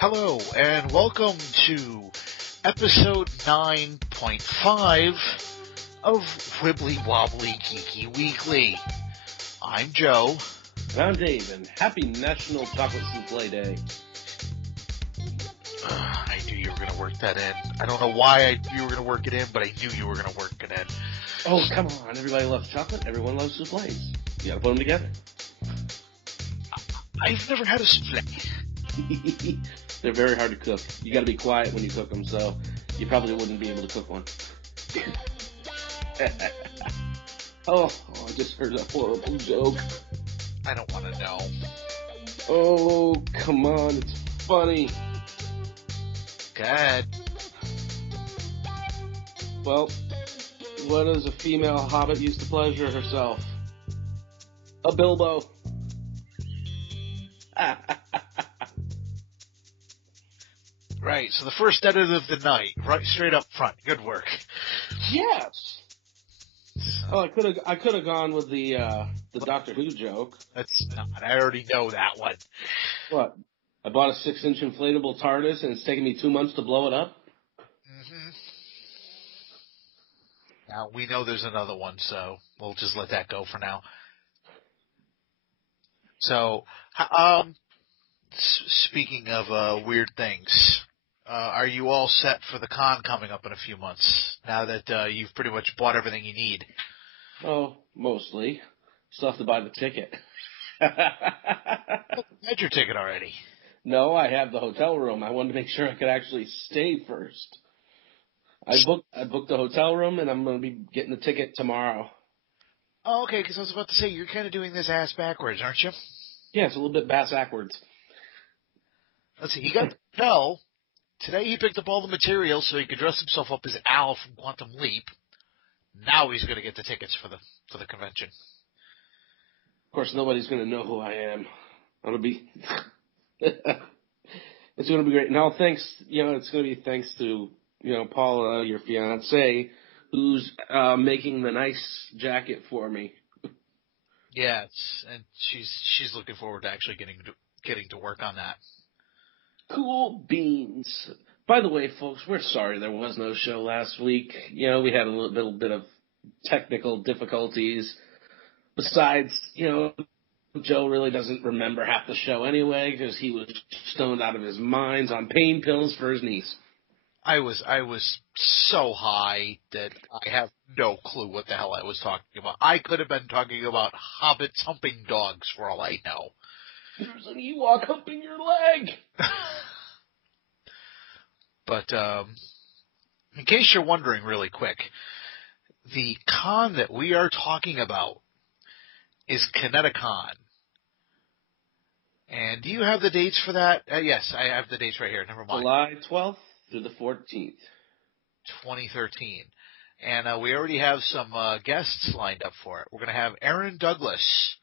Hello, and welcome to episode 9.5 of Wibbly Wobbly Geeky Weekly. I'm Joe. And I'm Dave, and happy National Chocolate Souffle Day. I knew you were going to work that in. I don't know why you were going to work it in, but I knew you were going to work it in. Oh, come on. Everybody loves chocolate. Everyone loves souffles. You gotta put them together. I've never had a souffle. They're very hard to cook. You gotta be quiet when you cook them, so you probably wouldn't be able to cook one. Oh, I just heard a horrible joke. I don't want to know. Oh, come on. It's funny. Go ahead. Well, what does a female hobbit use to pleasure herself? A Bilbo. Right, so the first edit of the night, right straight up front. Good work. Yes. Oh, I could have gone with the Doctor Who joke. That's not. I already know that one. What? I bought a 6-inch inflatable TARDIS, and it's taken me 2 months to blow it up. Mm-hmm. Now we know there's another one, so we'll just let that go for now. So, speaking of weird things, are you all set for the con coming up in a few months? Now that you've pretty much bought everything you need. Oh, mostly. Still have to buy the ticket. You had your ticket already. No, I have the hotel room. I wanted to make sure I could actually stay first. I booked the hotel room, and I'm going to be getting the ticket tomorrow. Oh, okay, because I was about to say, you're kind of doing this ass backwards, aren't you? Yeah, it's a little bit bass-ackwards. Let's see, he got the hotel. Today he picked up all the materials so he could dress himself up as Al from Quantum Leap. Now he's going to get the tickets for the convention. Of course, nobody's going to know who I am. It'll be... It's going to be great. Now, it's going to be thanks to, Paula, your fiance, who's making the nice jacket for me. Yes, and she's looking forward to actually getting to work on that. Cool beans. By the way, folks, we're sorry there was no show last week. We had a little bit of technical difficulties. Besides, Joe really doesn't remember half the show anyway because he was stoned out of his mind on pain pills for his niece. I was so high that I have no clue what the hell I was talking about. I could have been talking about hobbits humping dogs for all I know. There's an Ewok humping your leg. But in case you're wondering really quick, the con that we are talking about is Kineticon. And do you have the dates for that? Yes, I have the dates right here. Never mind. July 12th through the 14th. 2013. And we already have some guests lined up for it. We're going to have Aaron Douglas,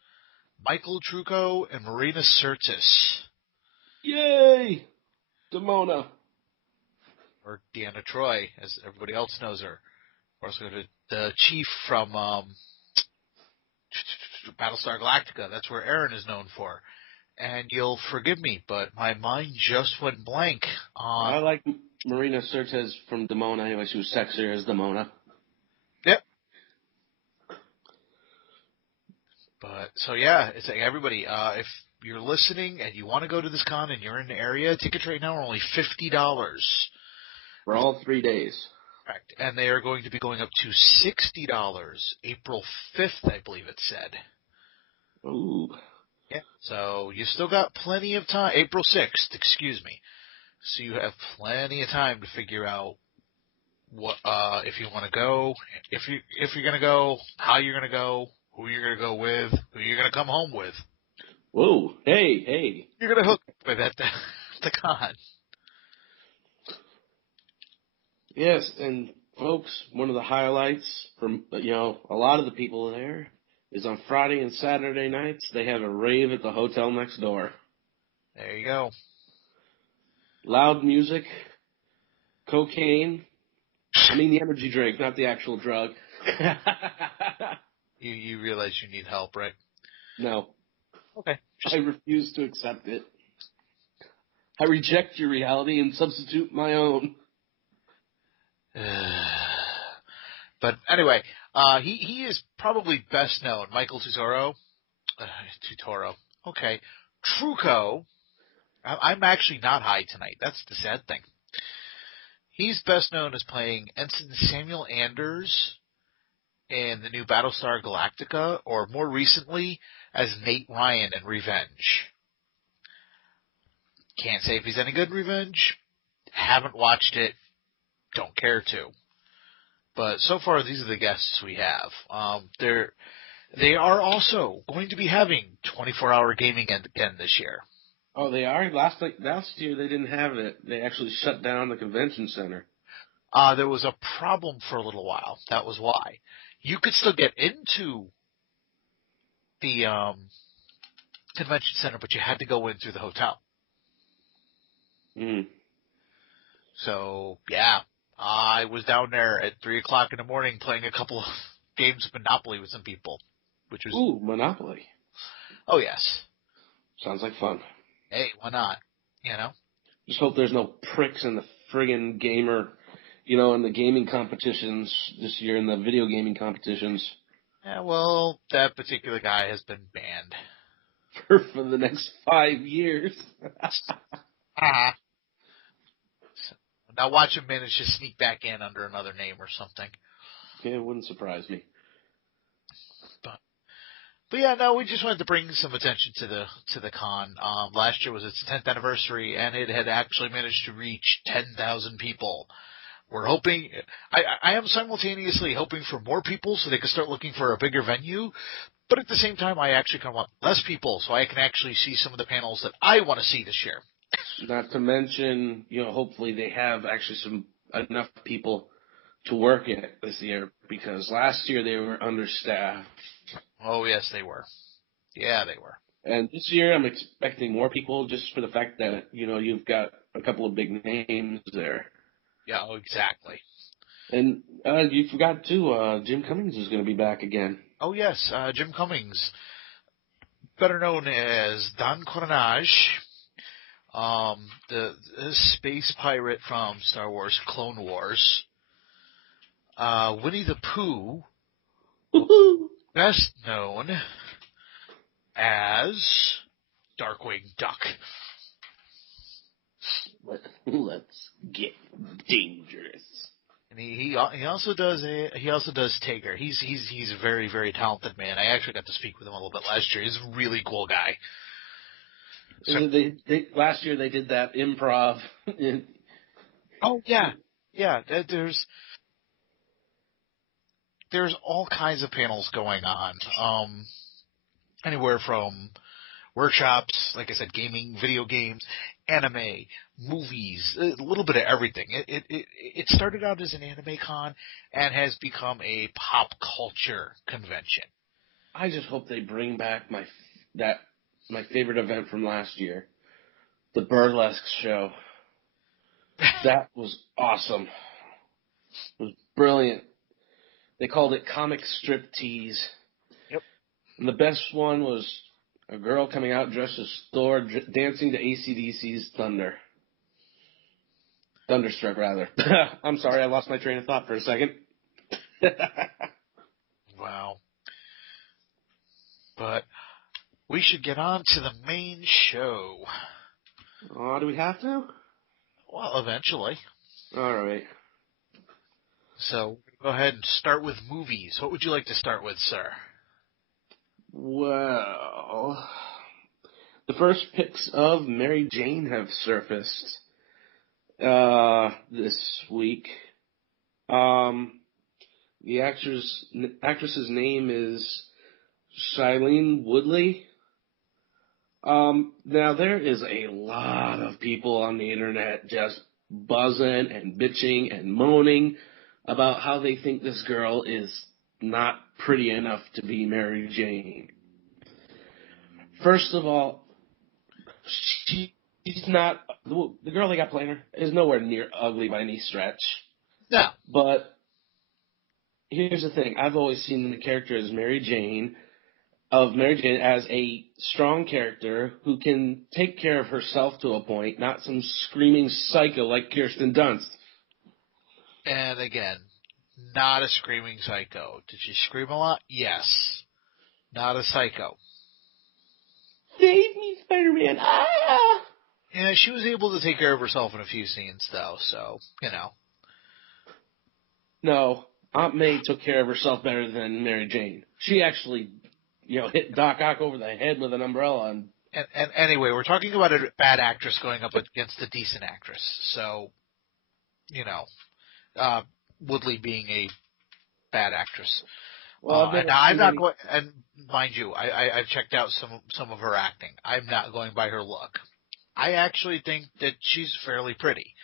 Michael Trucco, and Marina Sirtis. Yay! Demona. Or Deanna Troy, as everybody else knows her. We're also going to the chief from Battlestar Galactica. That's where Aaron is known for. And you'll forgive me, but my mind just went blank on... I like Marina Sirtis from Demona. Anyway, she was sexier as Demona. Yep. But, so yeah, it's like everybody, if you're listening and you want to go to this con and you're in the area, tickets right now are only $50. For all 3 days. Correct. And they are going to be going up to $60 April 5th, I believe it said. Ooh. Yeah. So you still got plenty of time. April 6th, excuse me. So you have plenty of time to figure out what if you want to go, if you're going to go, how you're going to go, who you're going to go with, who you're going to come home with. Whoa. Hey. You're going to hook with at the con. Yes, and folks, one of the highlights from, a lot of the people there is on Friday and Saturday nights, they have a rave at the hotel next door. There you go. Loud music, cocaine. I mean the energy drink, not the actual drug. You realize you need help, right? No. Okay. I refuse to accept it. I reject your reality and substitute my own. But anyway, he is probably best known. Michael Tutoro. Tutoro. Okay. Truco. I'm actually not high tonight. That's the sad thing. He's best known as playing Ensign Samuel Anders in the new Battlestar Galactica, or more recently as Nate Ryan in Revenge. Can't say if he's any good in Revenge. Haven't watched it. Don't care to. But so far, these are the guests we have. They are also going to be having 24-hour gaming again this year. Oh, they are? Last year they didn't have it. They actually shut down the convention center. There was a problem for a little while. That was why. You could still get into the convention center, but you had to go in through the hotel. Mm. So, yeah. I was down there at 3 o'clock in the morning playing a couple of games of Monopoly with some people. Which was... Ooh, Monopoly. Oh, yes. Sounds like fun. Hey, why not? You know? Just hope there's no pricks in the friggin' gamer, in the gaming competitions this year, in the video gaming competitions. Yeah, well, that particular guy has been banned. For the next 5 years. So, now watch him manage to sneak back in under another name or something. Yeah, it wouldn't surprise me. But yeah, no, we just wanted to bring some attention to the con. Last year was its 10th anniversary, and it had actually managed to reach 10,000 people. We're hoping, I am simultaneously hoping for more people so they can start looking for a bigger venue, but at the same time, I actually kind of want less people so I can actually see some of the panels that I want to see this year. Not to mention, hopefully they have actually enough people to work it this year, because last year they were understaffed. Oh, yes, they were. Yeah, they were. And this year I'm expecting more people just for the fact that, you've got a couple of big names there. Yeah, oh, exactly. And you forgot, too, Jim Cummings is going to be back again. Oh, yes, Jim Cummings, better known as Don Coronage, the space pirate from Star Wars Clone Wars, Winnie the Pooh, best known as Darkwing Duck. Let's get dangerous. And he also does Taker. He's a very, very talented man. I actually got to speak with him a little bit last year. He's a really cool guy. So, last year they did that improv. Oh yeah. There's all kinds of panels going on. Anywhere from workshops, like I said, gaming, video games, anime, movies, a little bit of everything. It started out as an anime con and has become a pop culture convention. I just hope they bring back my favorite event from last year, the burlesque show. That was awesome. It was brilliant. They called it Comic Strip Tease. Yep. And the best one was a girl coming out dressed as Thor, dancing to AC/DC's Thunderstruck, rather. I'm sorry, I lost my train of thought for a second. Wow. But we should get on to the main show. Oh, do we have to? Well, eventually. All right. So, go ahead and start with movies. What would you like to start with, sir? Well, the first pics of Mary Jane have surfaced this week. The actress's name is Shailene Woodley. Now there is a lot of people on the internet just buzzing and bitching and moaning about how they think this girl is not pretty enough to be Mary Jane. First of all, she's not, the girl they got playing her is nowhere near ugly by any stretch. No. But here's the thing. I've always seen the character as Mary Jane of Mary Jane as a strong character who can take care of herself to a point, not some screaming psycho like Kirsten Dunst. And again, not a screaming psycho. Did she scream a lot? Yes. Not a psycho. Save me, Spider-Man! Ah! Yeah, she was able to take care of herself in a few scenes, though, so, No, Aunt May took care of herself better than Mary Jane. She actually, hit Doc Ock over the head with an umbrella. And anyway, we're talking about a bad actress going up against a decent actress. So, uh, Woodley being a bad actress. Well, I've And never I'm seen not any. going. And mind you, I've checked out some of her acting. I'm not going by her look. I actually think that she's fairly pretty.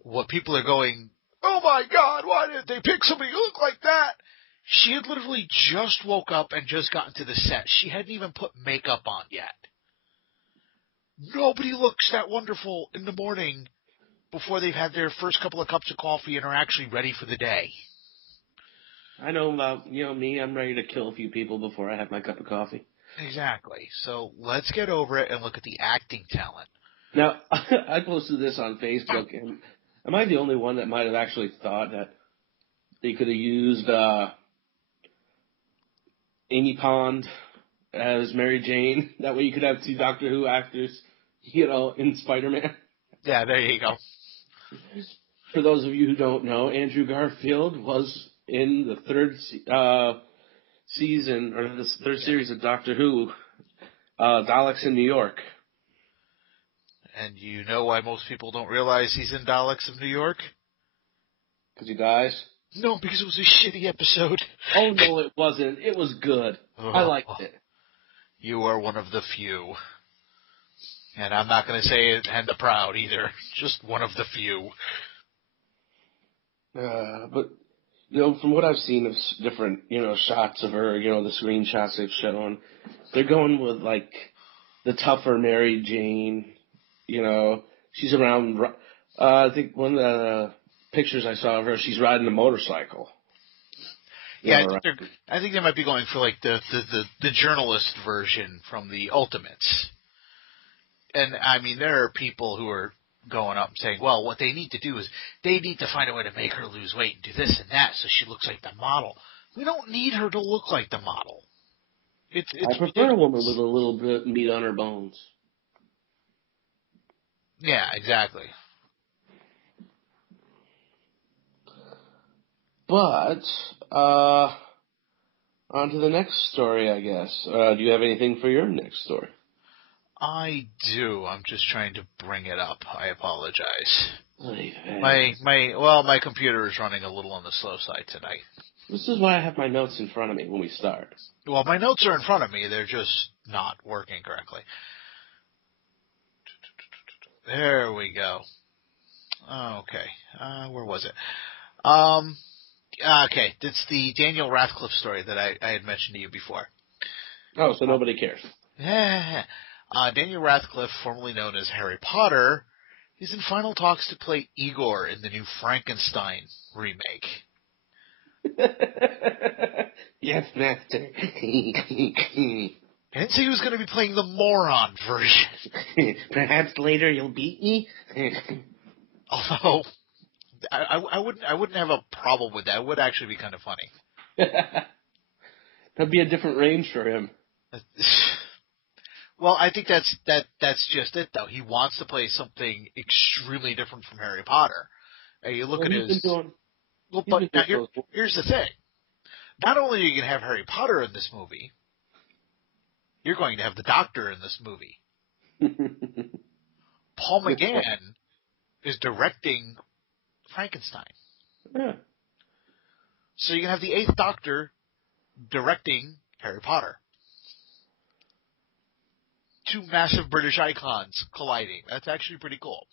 What people are going, oh my God, why did they pick somebody who looked like that? She had literally just woke up and just gotten to the set. She hadn't even put makeup on yet. Nobody looks that wonderful in the morning before they've had their first couple of cups of coffee and are actually ready for the day. I know about, me, I'm ready to kill a few people before I have my cup of coffee. Exactly. So let's get over it and look at the acting talent. Now, I posted this on Facebook, and am I the only one that might have actually thought that they could have used Amy Pond as Mary Jane? That way you could have two Doctor Who actors, in Spider-Man. Yeah, there you go. For those of you who don't know, Andrew Garfield was in the third season, or the third series of Doctor Who, Daleks in New York. And you know why most people don't realize he's in Daleks of New York? Because he dies? No, because it was a shitty episode. Oh, no, it wasn't. It was good. I liked it. You are one of the few. And I'm not going to say it and the proud either. Just one of the few. But, from what I've seen of different, shots of her, the screenshots they've shown, they're going with, like, the tougher Mary Jane. She's around, I think one of the pictures I saw of her, she's riding a motorcycle. Yeah, I think they might be going for, like, the journalist version from the Ultimates. And, I mean, there are people who are going up and saying, well, what they need to do is they need to find a way to make her lose weight and do this and that so she looks like the model. We don't need her to look like the model. I prefer a woman with a little bit of meat on her bones. Yeah, exactly. But, on to the next story, I guess. Do you have anything for your next story? I do. I'm just trying to bring it up. I apologize. My My computer is running a little on the slow side tonight. This is why I have my notes in front of me when we start. Well, my notes are in front of me. They're just not working correctly. There we go. Okay. Where was it? Okay. It's the Daniel Radcliffe story that I had mentioned to you before. Oh, so nobody cares. Daniel Radcliffe, formerly known as Harry Potter, is in final talks to play Igor in the new Frankenstein remake. Yes, master. I didn't say he was going to be playing the moron version. Perhaps later you'll beat me. Although I wouldn't have a problem with that. It would actually be kind of funny. That'd be a different range for him. Well, I think that's just it, though. He wants to play something extremely different from Harry Potter. And you look at his. Here's the thing. Not only are you going to have Harry Potter in this movie, you're going to have the Doctor in this movie. Paul McGann is directing Frankenstein. Yeah. So you're going to have the Eighth Doctor directing Harry Potter. Two massive British icons colliding. That's actually pretty cool.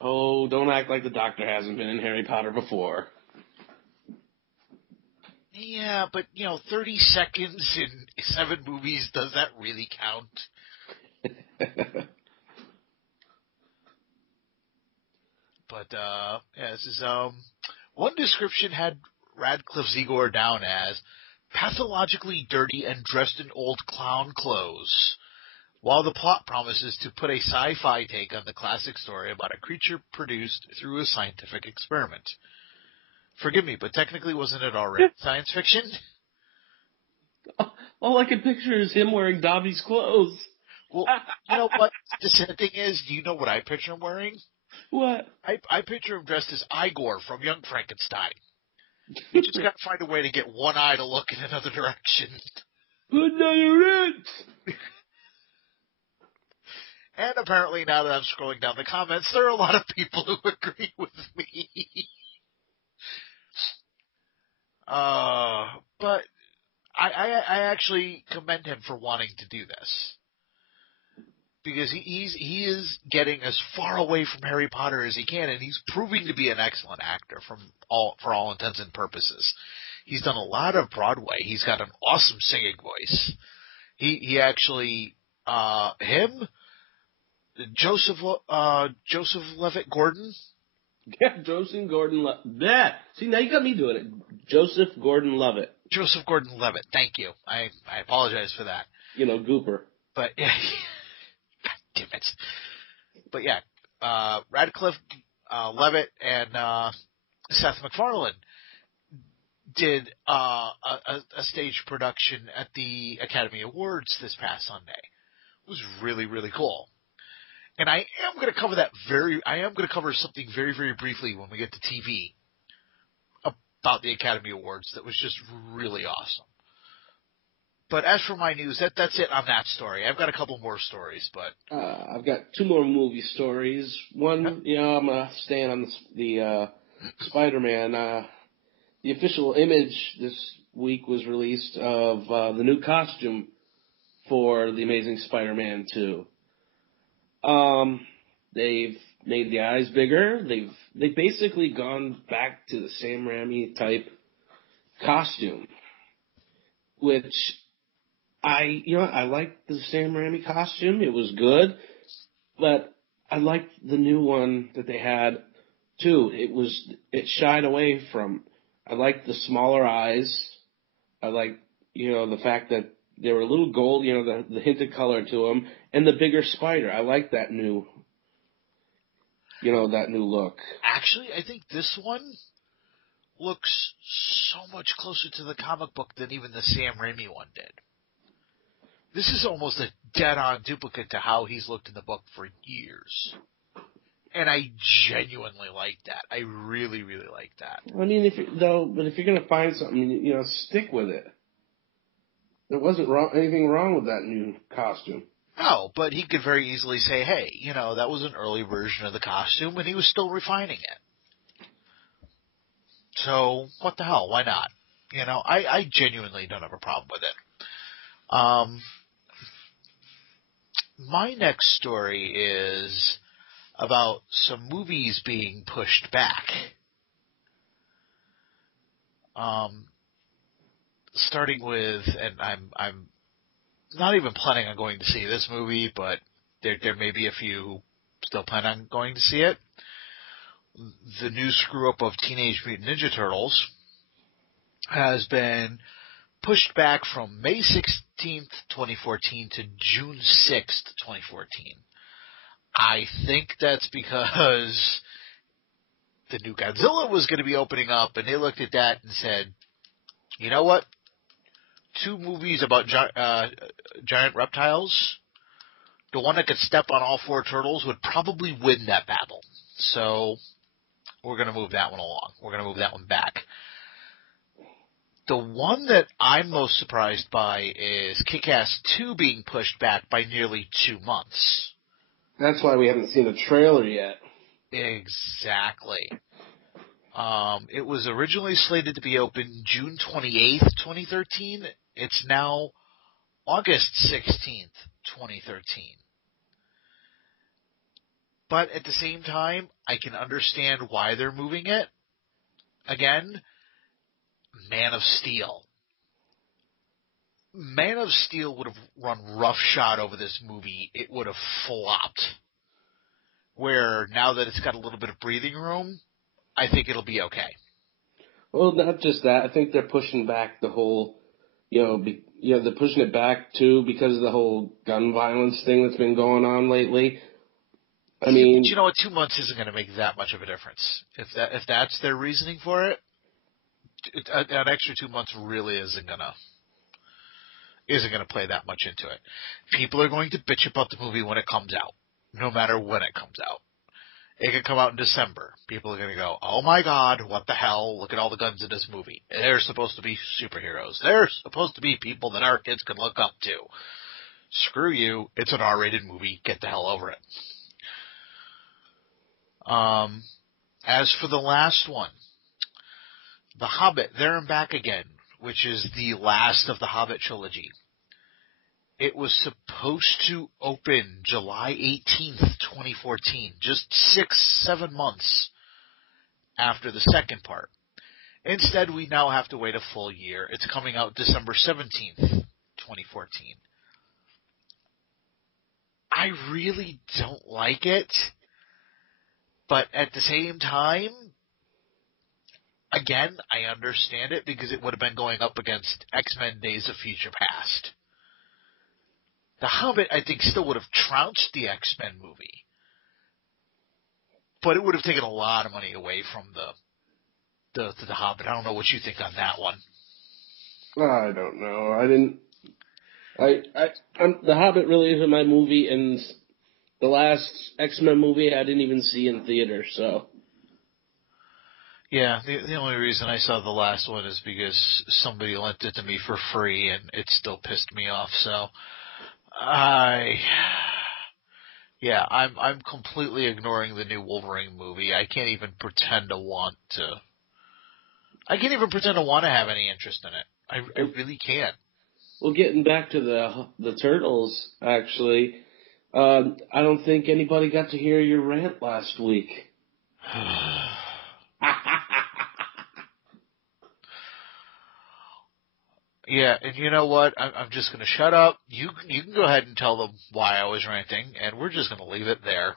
Oh, don't act like the Doctor hasn't been in Harry Potter before. Yeah, but, 30 seconds in 7 movies, does that really count? But, this is, one description had Radcliffe's Igor down as pathologically dirty and dressed in old clown clothes, while the plot promises to put a sci-fi take on the classic story about a creature produced through a scientific experiment. Forgive me, but technically wasn't it already science fiction? All I can picture is him wearing Dobby's clothes. Well, you know what? The sad thing is, do you know what I picture him wearing? What? I picture him dressed as Igor from Young Frankenstein. You just got to find a way to get one eye to look in another direction. Good night, And apparently, now that I'm scrolling down the comments, there are a lot of people who agree with me. But I actually commend him for wanting to do this. Because he is getting as far away from Harry Potter as he can, and he's proving to be an excellent actor for all intents and purposes. He's done a lot of Broadway. He's got an awesome singing voice. He actually Joseph Levitt Gordon. Yeah, Joseph Gordon-Levitt. See, now you got me doing it. Joseph Gordon-Levitt. Joseph Gordon-Levitt. Thank you. I apologize for that. You know, Gooper. But yeah, God damn it. But yeah, Radcliffe, Levitt, and Seth MacFarlane did a stage production at the Academy Awards this past Sunday. It was really, really cool. And I am going to cover something very, very briefly when we get to TV about the Academy Awards that was just really awesome. But as for my news, that's it on that story. I've got a couple more stories, but I've got two more movie stories. One, I'm staying on the Spider-Man. The official image this week was released of the new costume for The Amazing Spider-Man 2. They've made the eyes bigger. They've basically gone back to the Sam Raimi type costume, which I liked the Sam Raimi costume. It was good, but I liked the new one that they had too. It shied away from. I liked the smaller eyes. I liked, the fact that they were a little gold, the hint of color to them, and the bigger spider. I like that new look. Actually, I think this one looks so much closer to the comic book than even the Sam Raimi one did. This is almost a dead-on duplicate to how he's looked in the book for years. And I genuinely like that. I really, really like that. I mean, if you're going to find something, stick with it. There wasn't anything wrong with that new costume. No, but he could very easily say, hey, that was an early version of the costume, and he was still refining it. So, what the hell? Why not? I genuinely don't have a problem with it. My next story is about some movies being pushed back. Starting with, and I'm not even planning on going to see this movie, but there may be a few who still plan on going to see it. The new screw-up of Teenage Mutant Ninja Turtles has been pushed back from May 16th, 2014 to June 6th, 2014. I think that's because the new Godzilla was going to be opening up, and they looked at that and said, you know what? 2 movies about giant reptiles, the one that could step on all 4 turtles would probably win that battle. So we're going to move that one along. We're going to move that one back. The one that I'm most surprised by is Kick-Ass 2 being pushed back by nearly 2 months. That's why we haven't seen a trailer yet. Exactly. It was originally slated to be open June 28th, 2013. It's now August 16th, 2013. But at the same time, I can understand why they're moving it. Again, Man of Steel. Man of Steel would have run roughshod over this movie. It would have flopped. Where now that it's got a little bit of breathing room, I think it'll be okay. Well, not just that. I think they're pushing back the whole they're pushing it back too because of the whole gun violence thing that's been going on lately. I Yeah, but mean, you know what? 2 months isn't going to make that much of a difference. If that's their reasoning for it, an extra 2 months really isn't gonna play that much into it. People are going to bitch about the movie when it comes out, no matter when it comes out. It could come out in December. People are going to go, oh my god, what the hell? Look at all the guns in this movie. They're supposed to be superheroes. They're supposed to be people that our kids can look up to. Screw you. It's an R-rated movie. Get the hell over it. As for the last one, The Hobbit, There and Back Again, which is the last of the Hobbit trilogy. It was supposed to open July 18th, 2014, just 6-7 months after the second part. Instead, we now have to wait a full year. It's coming out December 17th, 2014. I really don't like it, but at the same time, again, I understand it because it would have been going up against X-Men Days of Future Past. The Hobbit, I think, still would have trounced the X-Men movie, but it would have taken a lot of money away from the Hobbit. I don't know what you think on that one. I don't know. The Hobbit really isn't my movie, and the last X-Men movie I didn't even see in theater, so. Yeah, the only reason I saw the last one is because somebody lent it to me for free, and it still pissed me off. So, I'm completely ignoring the new Wolverine movie. I can't even pretend to want to. I can't even pretend to want to have any interest in it. I really can't. Well, getting back to the Turtles, actually, I don't think anybody got to hear your rant last week. Yeah, and you know what? I'm just going to shut up. You can go ahead and tell them why I was ranting, and we're just going to leave it there.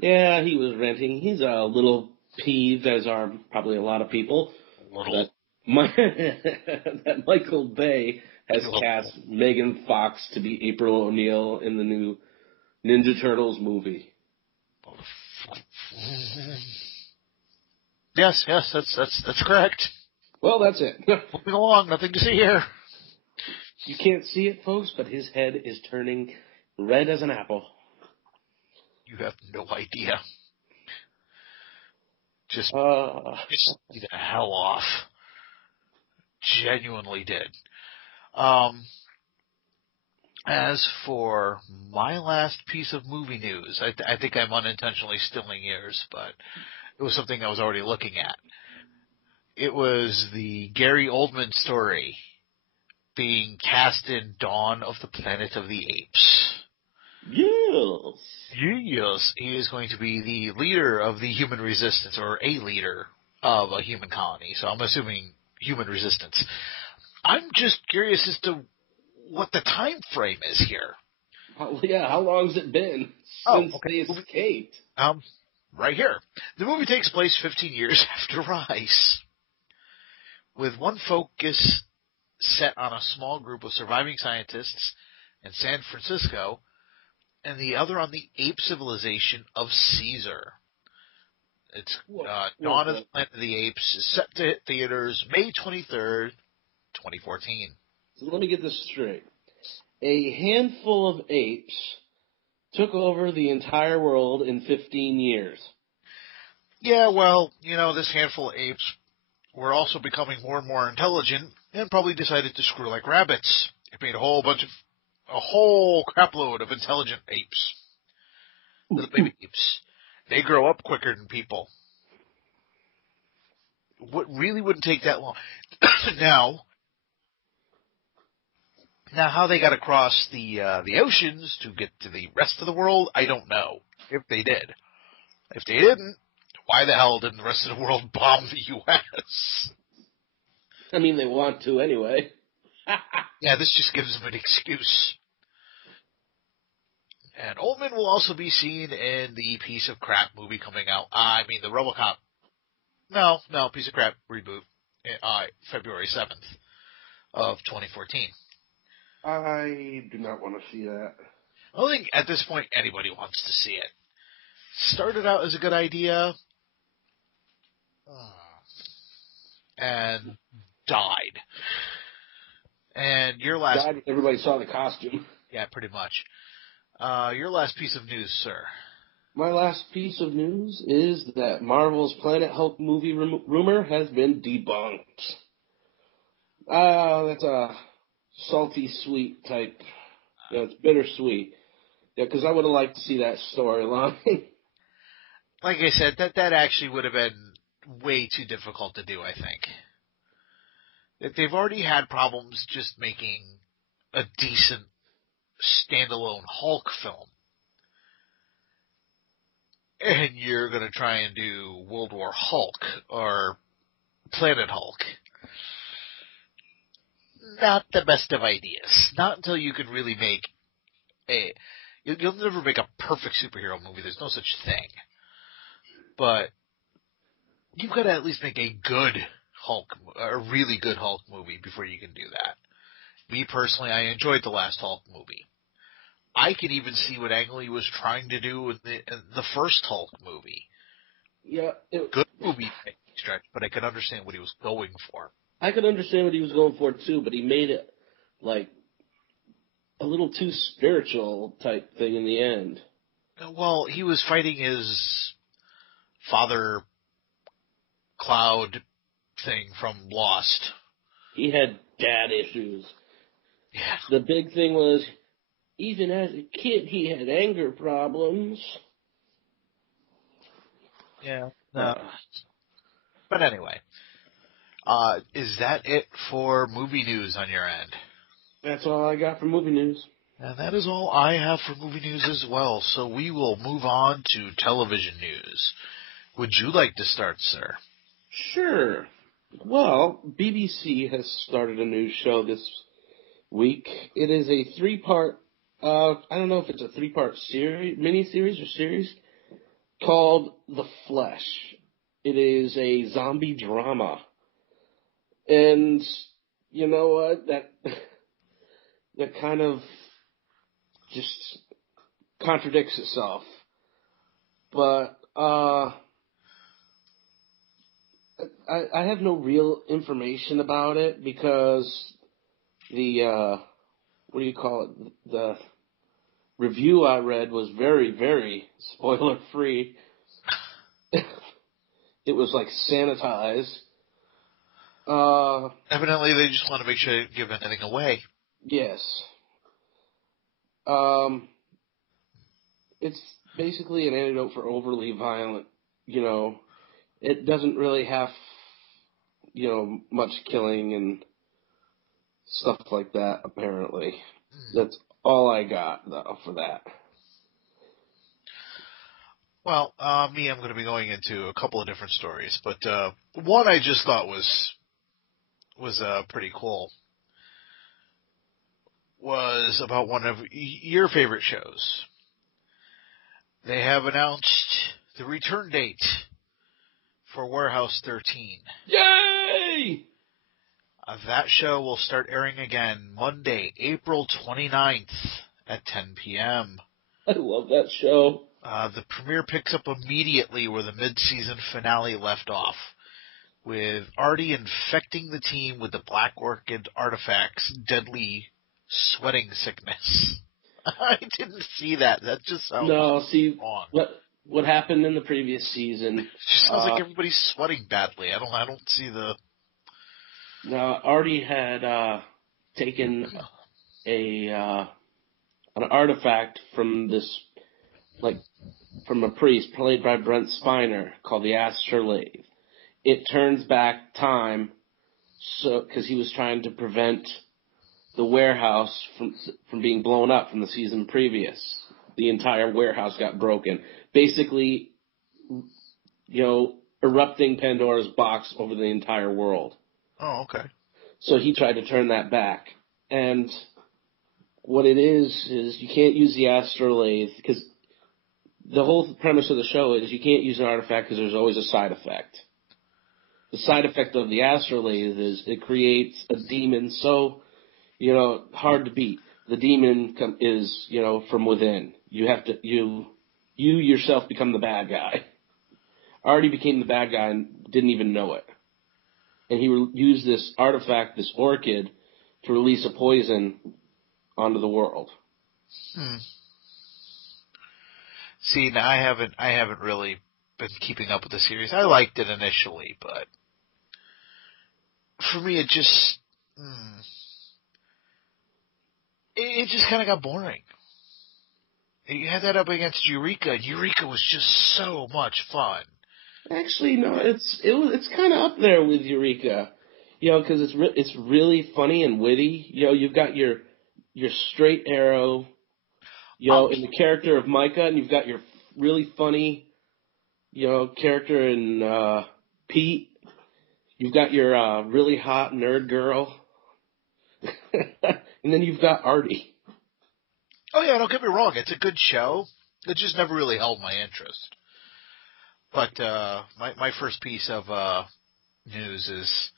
Yeah, he was ranting. He's a little peeved, as are probably a lot of people. Little. That Michael Bay has cast Megan Fox to be April O'Neil in the new Ninja Turtles movie. Yes, that's correct. Well, that's it. Moving along, nothing to see here. You can't see it, folks, but his head is turning red as an apple. You have no idea. Just get the hell off. Genuinely did. As for my last piece of movie news, I think I'm unintentionally stealing yours, but it was something I was already looking at. It was the Gary Oldman story being cast in Dawn of the Planet of the Apes. Yes. Yes, he is going to be the leader of the human resistance, or a leader of a human colony. So I'm assuming human resistance. I'm just curious as to what the time frame is here. How long's it been since they escaped? Right here. The movie takes place 15 years after Rise, with one focus set on a small group of surviving scientists in San Francisco, and the other on the ape civilization of Caesar. It's Dawn of the Planet of the Apes, is set to hit theaters May 23rd, 2014. So let me get this straight. A handful of apes took over the entire world in 15 years. Yeah, well, this handful of apes were also becoming more and more intelligent and probably decided to screw like rabbits. It made a whole crapload of intelligent apes. Little baby apes. They grow up quicker than people. What really wouldn't take that long. Now how they got across the oceans to get to the rest of the world, I don't know. If they did. If they didn't, why the hell didn't the rest of the world bomb the U.S.? I mean, they want to anyway. Yeah, this just gives them an excuse. And Oldman will also be seen in the piece of crap movie coming out. I mean, the RoboCop. No, piece of crap reboot. February 7th. of 2014. I do not want to see that. I don't think at this point anybody wants to see it. Started out as a good idea and died. And your last... Died when everybody saw the costume. Yeah, pretty much. Your last piece of news, sir. My last piece of news is that Marvel's Planet Hulk movie rumor has been debunked. That's a salty sweet type. Yeah, it's bittersweet. Yeah, because I would have liked to see that storyline. Like I said, that actually would have been way too difficult to do, I think. They've already had problems just making a decent standalone Hulk film. And you're going to try and do World War Hulk or Planet Hulk. Not the best of ideas. Not until you can really make you'll never make a perfect superhero movie. There's no such thing. But you've got to at least make a good Hulk, a really good Hulk movie before you can do that. Me personally, I enjoyed the last Hulk movie. I can even see what Ang Lee was trying to do in the first Hulk movie. Yeah. Good movie stretch, but I could understand what he was going for. I could understand what he was going for, too, but he made it, like, a little too spiritual type thing in the end. Well, he was fighting his father Cloud thing from Lost. He had dad issues. Yeah. The big thing was, even as a kid, he had anger problems. Yeah. No. But anyway, is that it for movie news on your end? That's all I got for movie news. And that is all I have for movie news as well. So we will move on to television news. Would you like to start, sir? Sure. Well, BBC has started a new show this week. It is a three-part, I don't know if it's a three-part series, mini-series or series, called The Flesh. It is a zombie drama. And you know what? That kind of just contradicts itself. But I have no real information about it because the what do you call it? The review I read was very, very spoiler free. It was like sanitized. Evidently, they just want to make sure they don't give anything away. Yes. It's basically an antidote for overly violent, it doesn't really have, much killing and stuff like that, apparently. That's all I got, though, for that. Well, I'm going to be going into a couple of different stories, but one I just thought was pretty cool. Was about one of your favorite shows. They have announced the return date for Warehouse 13. Yay! That show will start airing again Monday, April 29th at 10 p.m. I love that show. The premiere picks up immediately where the mid-season finale left off, with Artie infecting the team with the Black Orchid artifact's deadly sweating sickness. I didn't see that. That just sounds wrong. What happened in the previous season? It just sounds like everybody's sweating badly. I don't see the... No, Artie had taken an artifact from from a priest played by Brent Spiner called the Astrolabe. It turns back time, because he was trying to prevent the warehouse from being blown up from the season previous. The entire warehouse got broken. Basically, erupting Pandora's box over the entire world. Oh, okay. So he tried to turn that back. And what it is you can't use the astrolabe, because the whole premise of the show is you can't use an artifact because there's always a side effect. the side effect of the astrolabe is it creates a demon so, hard to beat. The demon is, from within. You have to, you yourself become the bad guy. I already became the bad guy and didn't even know it. And he used this artifact, this orchid, to release a poison onto the world. See, now I haven't really been keeping up with the series. I liked it initially, but for me, it just kind of got boring. You had that up against Eureka, and Eureka was just so much fun. Actually, no, it's kind of up there with Eureka, because it's really funny and witty. You've got your straight arrow, in the character of Micah, and you've got your really funny, character in Pete. You've got your really hot nerd girl, and then you've got Artie. Oh yeah, don't get me wrong, it's a good show. It just never really held my interest. But my first piece of news is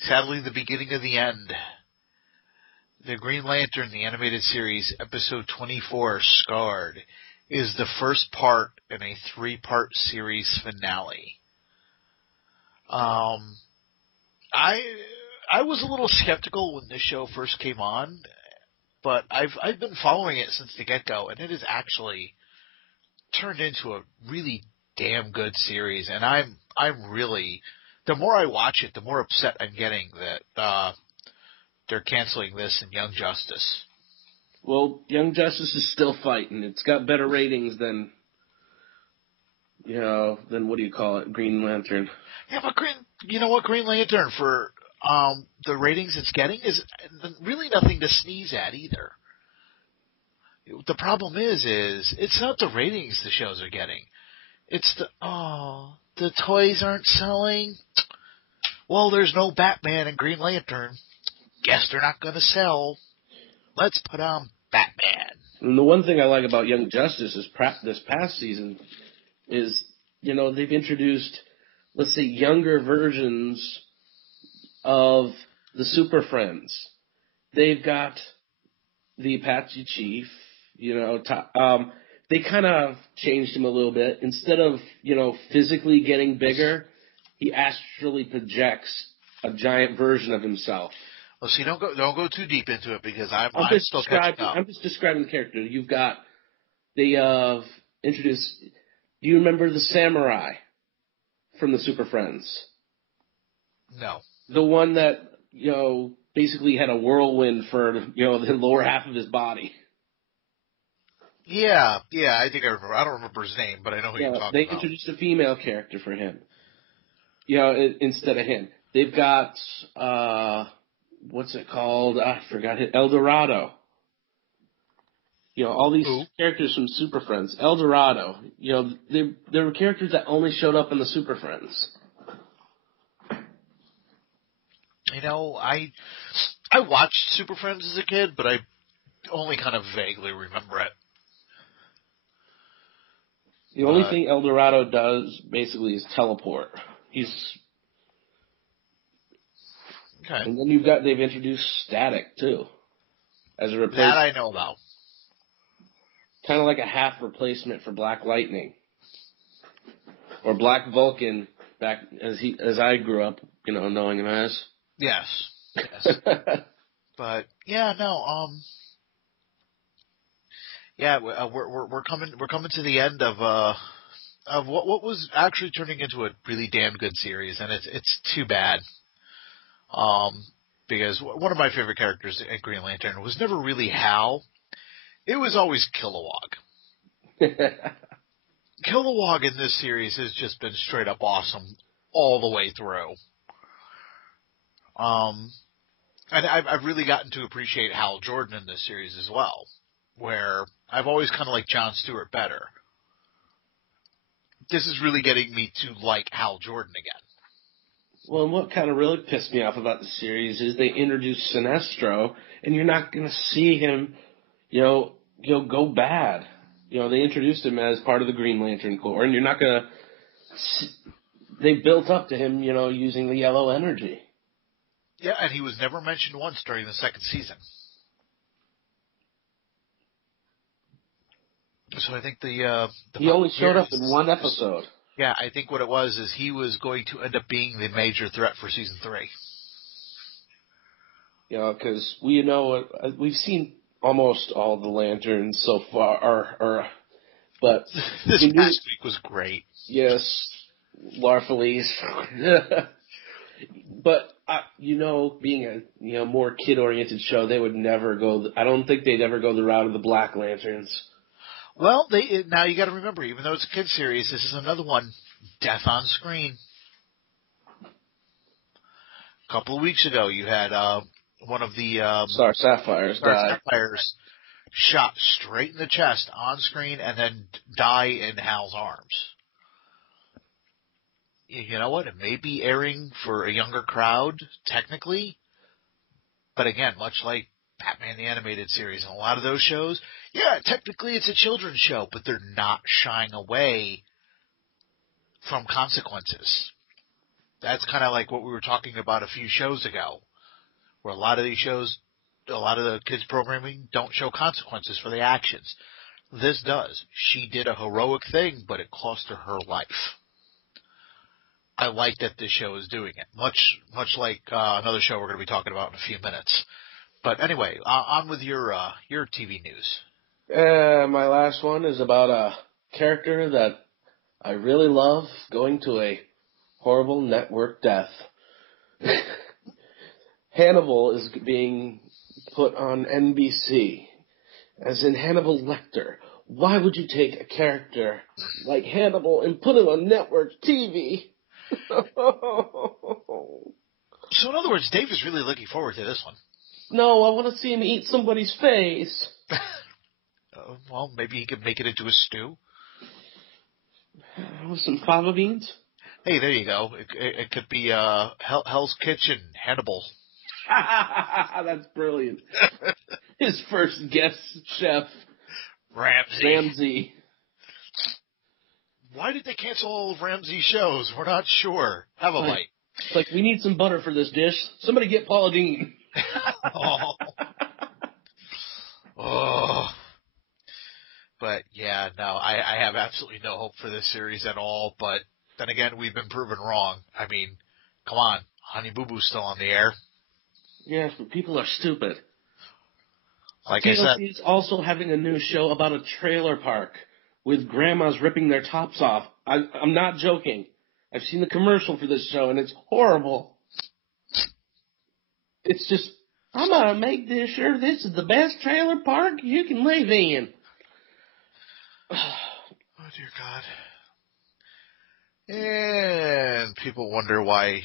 sadly the beginning of the end. The Green Lantern, the animated series, episode 24, Scarred, is the first part in a 3-part series finale. I was a little skeptical when this show first came on, but I've been following it since the get-go, and it has actually turned into a really damn good series. And I'm really, the more I watch it, the more upset I'm getting that they're canceling this in Young Justice. Well, Young Justice is still fighting. It's got better ratings than what do you call it, Green Lantern. Yeah, but Green Lantern, for the ratings it's getting, is really nothing to sneeze at either. The problem is it's not the ratings the shows are getting. It's the toys aren't selling. Well, there's no Batman and Green Lantern. Guess they're not going to sell. Let's put on Batman. And the one thing I like about Young Justice is this past season is, they've introduced, let's say, younger versions of the Super Friends. They've got the Apache Chief, they kind of changed him a little bit. Instead of, physically getting bigger, he astrally projects a giant version of himself. Well, see, don't go too deep into it because I'm still catching up. I'm just describing the character. They introduced. Do you remember the samurai from the Super Friends? No. The one that basically had a whirlwind for the lower half of his body. Yeah, I think I remember. I don't remember his name, but I know who you're talking about. They introduced a female character for him. Instead of him, they've got what's it called? I forgot it. El Dorado. All these characters from Super Friends. El Dorado. They were characters that only showed up in the Super Friends. I watched Super Friends as a kid, but I only kind of vaguely remember it. The only thing El Dorado does basically is teleport. Okay. And then they've introduced Static too, as a replacement. That I know about. Kind of like a half replacement for Black Lightning, or Black Vulcan, back as I grew up, knowing him as. Yes. But yeah, no. Yeah, we're coming to the end of what was actually turning into a really damn good series, and it's too bad. Because one of my favorite characters in Green Lantern was never really Hal. It was always Kilowog. Kilowog in this series has just been straight up awesome all the way through. And I've really gotten to appreciate Hal Jordan in this series as well, where I've always kind of liked Jon Stewart better. This is really getting me to like Hal Jordan again. Well, and what kind of really pissed me off about the series is they introduced Sinestro, and you're not going to see him, go bad. They introduced him as part of the Green Lantern Corps, and you're not going to they built up to him, using the yellow energy. Yeah, and he was never mentioned once during the second season. So I think he only showed up in one episode. Yeah, I think what it was is he was going to end up being the major threat for season 3. Because we've seen almost all the Lanterns so far, but this past week was great. Yes, Larfleeze. But being a more kid-oriented show, they would never go. I don't think they'd ever go the route of the Black Lanterns. Well, now you got to remember, even though it's a kid series, this is another one, death on screen. A couple of weeks ago, you had one of the Star Sapphires shot straight in the chest on screen and then die in Hal's arms. You know what? It may be airing for a younger crowd, technically, but again, much like Batman the Animated Series and a lot of those shows, yeah, technically it's a children's show, but they're not shying away from consequences. That's kind of like what we were talking about a few shows ago, where a lot of these shows, a lot of the kids' programming don't show consequences for the actions. This does. She did a heroic thing, but it cost her her life. I like that this show is doing it, much like another show we're going to be talking about in a few minutes. But anyway, on with your TV news. My last one is about a character that I really love going to a horrible network death. Hannibal is being put on NBC, as in Hannibal Lecter. Why would you take a character like Hannibal and put him on network TV? So in other words, Dave is really looking forward to this one. No, I want to see him eat somebody's face. Well, maybe he could make it into a stew. With some fava beans? Hey, there you go. It could be Hell's Kitchen, Hannibal. That's brilliant. His first guest chef, Ramsay. Why did they cancel all of Ramsay's shows? We're not sure. Have a bite. It's like, we need some butter for this dish. Somebody get Paula Deen. Oh. But yeah, no, I have absolutely no hope for this series at all. But then again, we've been proven wrong. I mean, come on, Honey Boo Boo's still on the air. Yes, but people are stupid. Like TLC I said, is also having a new show about a trailer park with grandmas ripping their tops off. I'm not joking. I've seen the commercial for this show, and it's horrible. It's just, I'm going to make this sure this is the best trailer park you can live in. Oh, dear God. And people wonder why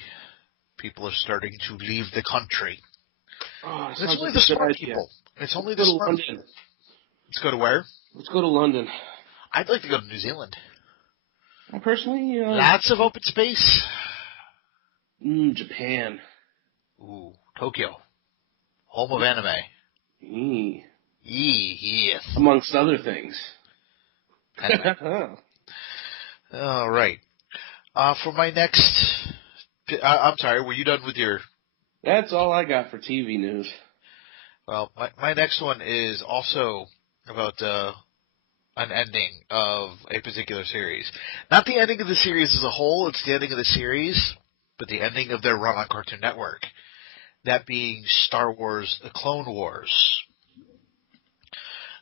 people are starting to leave the country. Oh, it's only the smart people. It's only the smart people. Let's go to where? Let's go to London. I'd like to go to New Zealand. Personally, lots of open space. Japan. Ooh, Tokyo. Home of anime. Yes. Amongst other things. Anyway. All right. For my next... I'm sorry, were you done with your... That's all I got for TV news. Well, my next one is also about an ending of a particular series. Not the ending of the series as a whole, it's the ending of the series, but the ending of their run on Cartoon Network. That being Star Wars, The Clone Wars.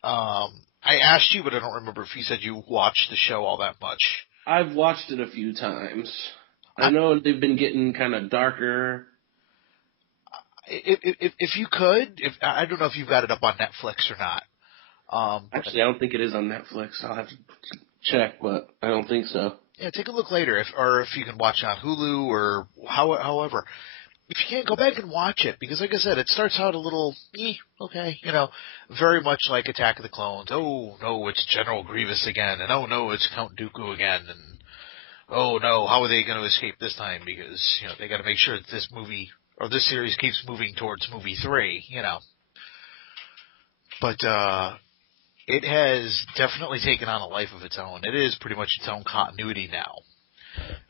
I asked you, but I don't remember if you said you watched the show all that much. I've watched it a few times. I know they've been getting kind of darker. If you could, I don't know if you've got it up on Netflix or not. Actually, I don't think it is on Netflix. I'll have to check, but I don't think so. Yeah, take a look later, if you can watch it on Hulu or however. If you can't, go back and watch it, because like I said, it starts out a little, okay, very much like Attack of the Clones. Oh, no, it's General Grievous again, and oh, no, it's Count Dooku again, and oh, no, how are they going to escape this time, because, they got to make sure that this movie, or this series keeps moving towards movie 3, But, it has definitely taken on a life of its own. It is pretty much its own continuity now.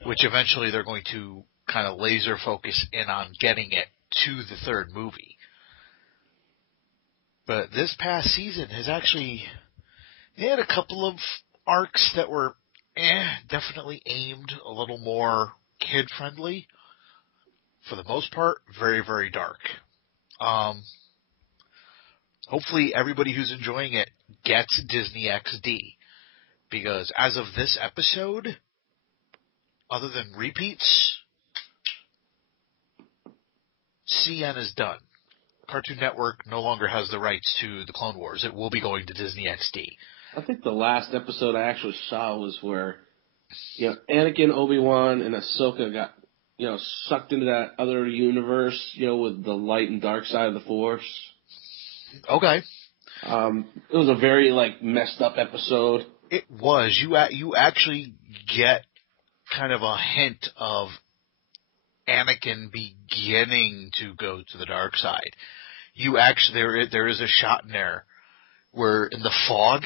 which eventually they're going to kind of laser focus in on getting it to the third movie. But this past season has actually had a couple of arcs that were definitely aimed a little more kid-friendly. For the most part, very, very dark. Hopefully everybody who's enjoying it gets Disney XD. Because as of this episode, other than repeats, CN is done. Cartoon Network no longer has the rights to the Clone Wars. It will be going to Disney XD. I think the last episode I actually saw was where, Anakin, Obi-Wan, and Ahsoka got, sucked into that other universe, with the light and dark side of the Force. Okay. It was a very, messed up episode. It was. You actually get kind of a hint of Anakin beginning to go to the dark side. There is a shot in there where in the fog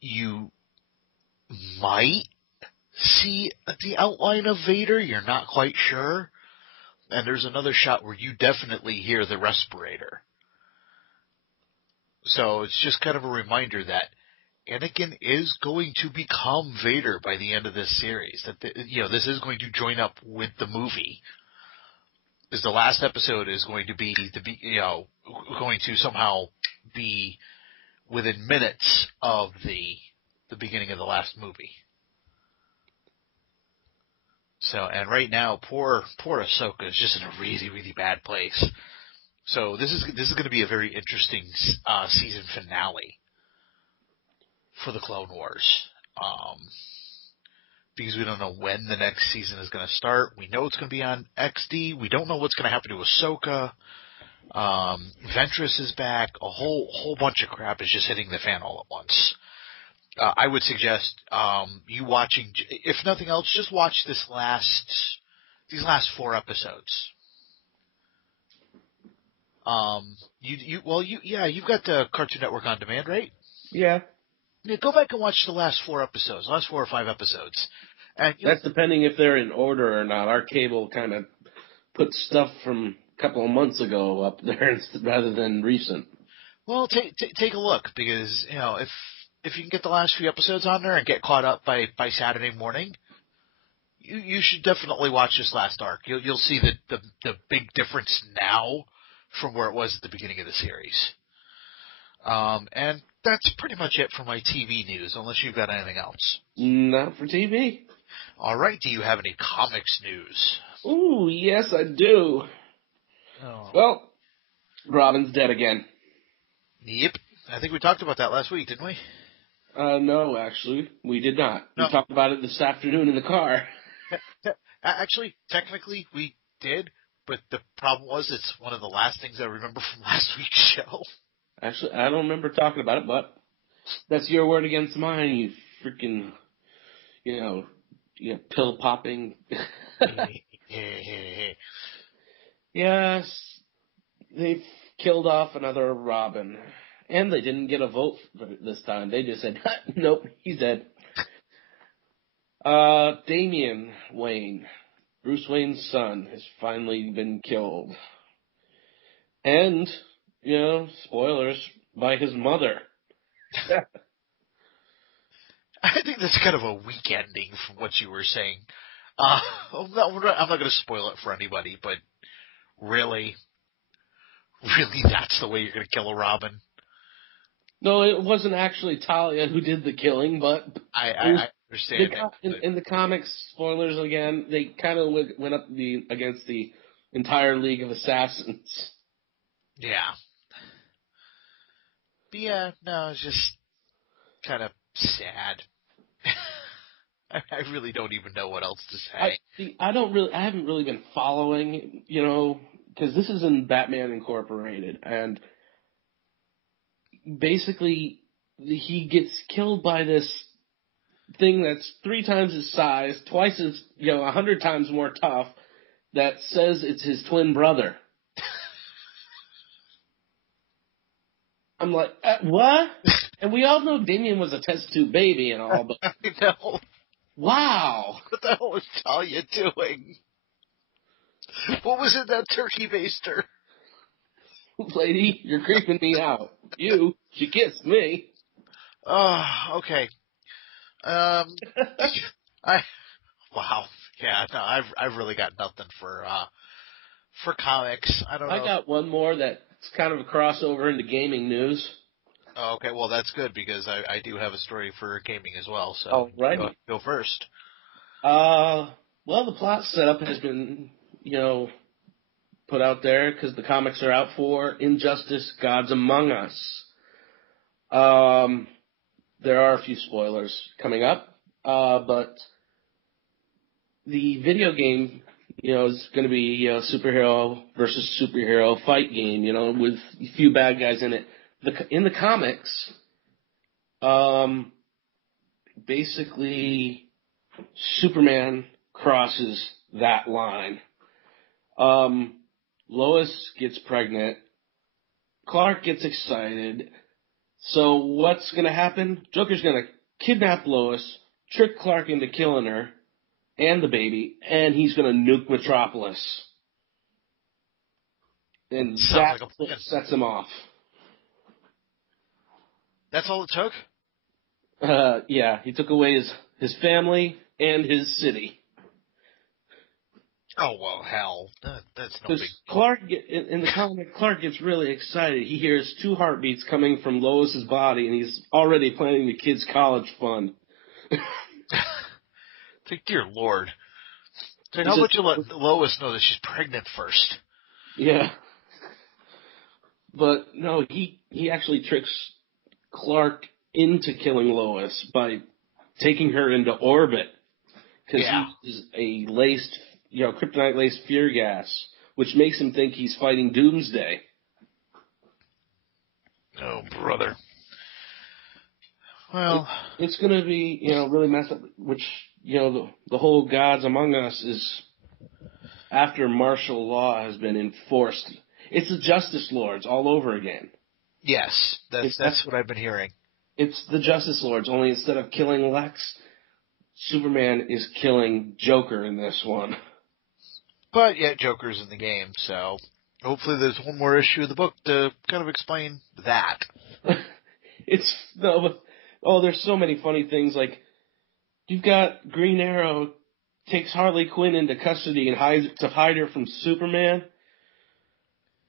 you might see the outline of Vader. You're not quite sure. And there's another shot where you definitely hear the respirator. So it's just kind of a reminder that Anakin is going to become Vader by the end of this series. That this is going to join up with the movie. Because the last episode is going to be going to somehow be within minutes of the beginning of the last movie. So, and right now, poor Ahsoka is just in a really, really bad place. So this is going to be a very interesting season finale for the Clone Wars. Because we don't know when the next season is going to start. We know it's going to be on XD. We don't know what's going to happen to Ahsoka. Ventress is back. A whole bunch of crap is just hitting the fan all at once. I would suggest you watching, if nothing else, just watch these last 4 episodes. You've got the Cartoon Network on demand, right? Yeah. Yeah, go back and watch the last 4 episodes, last 4 or 5 episodes. And that's depending if they're in order or not. Our cable kind of puts stuff from a couple of months ago up there rather than recent. Well, take a look, because if you can get the last few episodes on there and get caught up by Saturday morning, you should definitely watch this last arc. You'll see the big difference now from where it was at the beginning of the series. And that's pretty much it for my TV news, unless you've got anything else. Not for TV. All right. Do you have any comics news? Ooh, yes, I do. Oh. Well, Robin's dead again. Yep. I think we talked about that last week, didn't we? No, actually, we did not. No. We talked about it this afternoon in the car. Actually, technically, we did, but the problem was it's one of the last things I remember from last week's show. Actually, I don't remember talking about it, but that's your word against mine, you freaking, pill popping. Yes, they've killed off another Robin. And they didn't get a vote for it this time. They just said, nope, he's dead. Damian Wayne, Bruce Wayne's son, has finally been killed. And, spoilers, by his mother. I think that's kind of a weak ending from what you were saying. I'm not going to spoil it for anybody, but really, that's the way you're going to kill a Robin? No, it wasn't actually Talia who did the killing, but I understand that. In the comics, spoilers again, they kind of went up against the entire League of Assassins. Yeah. But yeah, no, it's just kind of sad. I really don't even know what else to say. I haven't really been following, because this is in Batman Incorporated, and basically he gets killed by this thing that's 3 times his size, twice as, 100 times more tough, that says it's his twin brother. I'm like, what? And we all know Damian was a test tube baby and all, but I know. Wow. What the hell was Talia doing? What was in that turkey baster? Lady, you're creeping me out. She kissed me. Okay. I wow. Yeah, no, I've really got nothing for comics. I don't I know. got one more that's kind of a crossover into gaming news. Okay, well that's good because I do have a story for gaming as well. So Alrighty. go first. Well, the plot setup has been, put out there because the comics are out for Injustice: Gods Among Us. There are a few spoilers coming up, but the video game, is going to be a superhero versus superhero fight game, with a few bad guys in it. In the comics, basically, Superman crosses that line. Lois gets pregnant. Clark gets excited. So what's going to happen? Joker's going to kidnap Lois, trick Clark into killing her and the baby, and he's going to nuke Metropolis. And Sounds that like a plan. sets him off. That's all it took? Yeah, he took away his family and his city. Oh well, hell, that's no big Because deal. in the comic, Clark gets really excited. He hears 2 heartbeats coming from Lois's body, and he's already planning the kids' college fund. Like, dear Lord. So He how says, about you let Lois know that she's pregnant first? yeah. But no, he actually tricks Clark into killing Lois by taking her into orbit because Yeah. he uses a kryptonite-laced fear gas, which makes him think he's fighting Doomsday. Oh, brother. Well, It's going to be, really messed up, which, the whole Gods Among Us is after martial law has been enforced. It's the Justice Lords all over again. yes, that's what I've been hearing. It's the Justice Lords, only instead of killing Lex, Superman is killing Joker in this one. But yet Joker's in the game, so hopefully there's one more issue of the book to kind of explain that. There's so many funny things, like, you've got Green Arrow takes Harley Quinn into custody and hide her from Superman,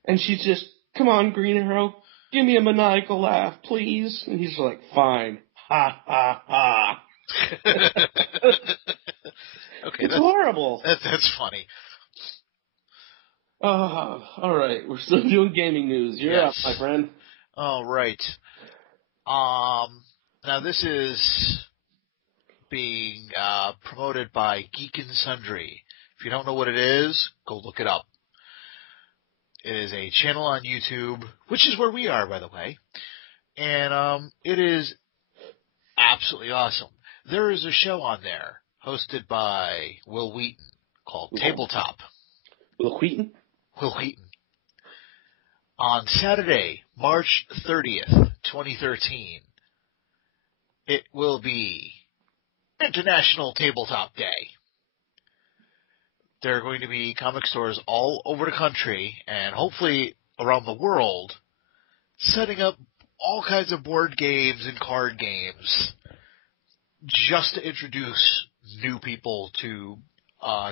and she's just, come on, Green Arrow, give me a maniacal laugh, please. And he's like, fine. Ha, ha, ha. Okay, It's horrible. That's funny. All right, we're still doing gaming news. You're up, my friend. All right. Now this is being promoted by Geek and Sundry. If you don't know what it is, go look it up. It is a channel on YouTube, which is where we are, by the way. And it is absolutely awesome. There is a show on there hosted by Will Wheaton called Tabletop. Will Wheaton? Will Wheaton. On Saturday, March 30th, 2013, it will be International Tabletop Day. There are going to be comic stores all over the country and hopefully around the world setting up all kinds of board games and card games just to introduce new people to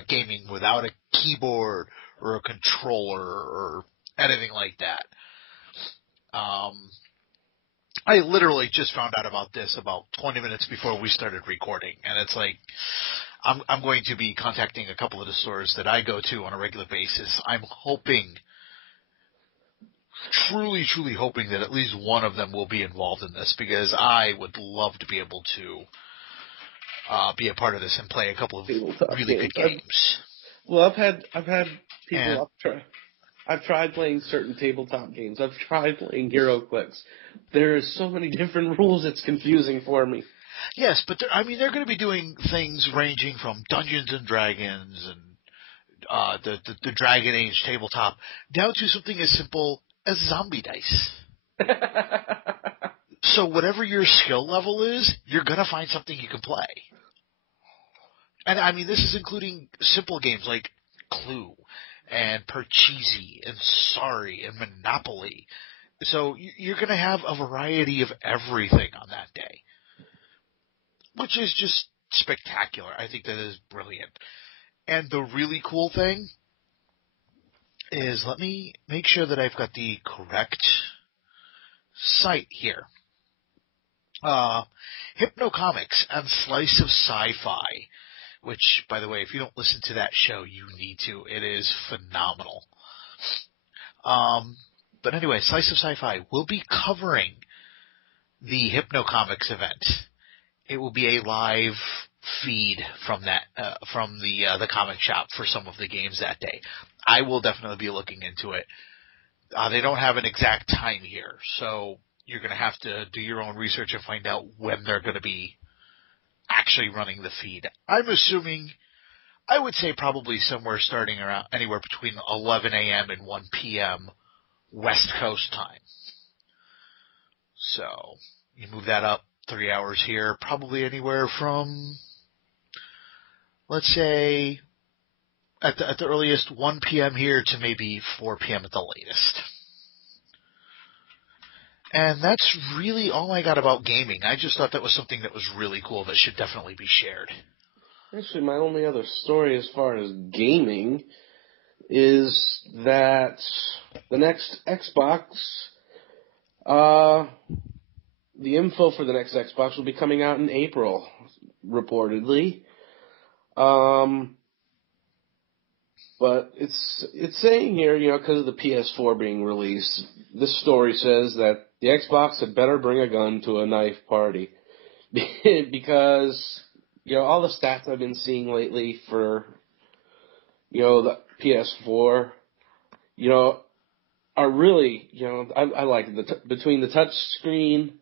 gaming without a keyboard or a controller or anything like that. I literally just found out about this about 20 minutes before we started recording, and it's like I'm going to be contacting a couple of the stores that I go to on a regular basis. I'm hoping, truly hoping that at least one of them will be involved in this because I would love to be able to be a part of this and play a couple of really good games. I've had people I've tried playing certain tabletop games. I've tried playing HeroClix. There are so many different rules, it's confusing for me. Yes, but they're going to be doing things ranging from Dungeons and Dragons and the Dragon Age tabletop down to something as simple as zombie dice. So whatever your skill level is, you're going to find something you can play. And I mean, this is including simple games like Clue and Parcheesi and Sorry and Monopoly. So you're going to have a variety of everything on that day, which is just spectacular. I think that is brilliant. And the really cool thing is, let me make sure that I've got the correct site here. Hypnocomics and Slice of Sci-Fi, which, by the way, if you don't listen to that show, you need to. It is phenomenal. But anyway, Slice of Sci-Fi will be covering the Hypnocomics event. It will be a live feed from that from the comic shop for some of the games that day. I will definitely be looking into it. They don't have an exact time here, so you're going to have to do your own research and find out when they're going to be actually running the feed. I'm assuming, I would say probably somewhere starting around anywhere between 11 a.m. and 1 p.m. West Coast time. So you move that up 3 hours here, probably anywhere from, let's say, at the earliest 1 p.m. here to maybe 4 p.m. at the latest. And that's really all I got about gaming. I just thought that was something that was really cool that should definitely be shared. Actually, my only other story as far as gaming is that the next Xbox, the info for the next Xbox will be coming out in April, reportedly. But it's saying here, because of the PS4 being released, this story says that the Xbox had better bring a gun to a knife party. Because, all the stats I've been seeing lately for, the PS4, are really, I like it. Between the touch screen,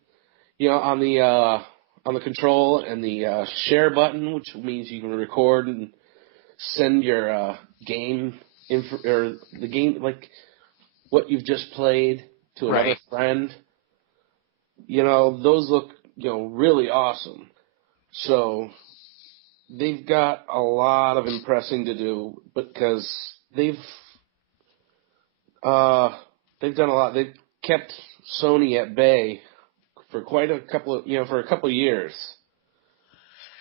on the control and the share button, which means you can record and send your game or the game, like what you've just played, to another friend. Those look really awesome. So they've got a lot of impressing to do, because they've done a lot. They've kept Sony at bay for quite a couple of years.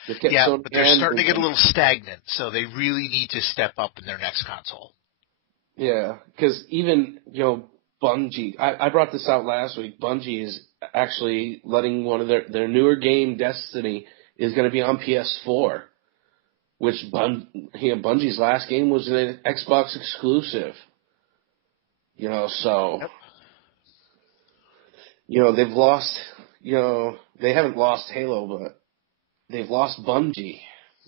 Yeah, but they're starting to get a little stagnant, so they really need to step up in their next console. Yeah, because even, Bungie, I brought this out last week, Bungie is actually letting one of their newer game, Destiny, is going to be on PS4, which Bungie's last game was an Xbox exclusive. So, yep. They've lost, they haven't lost Halo, but they've lost Bungie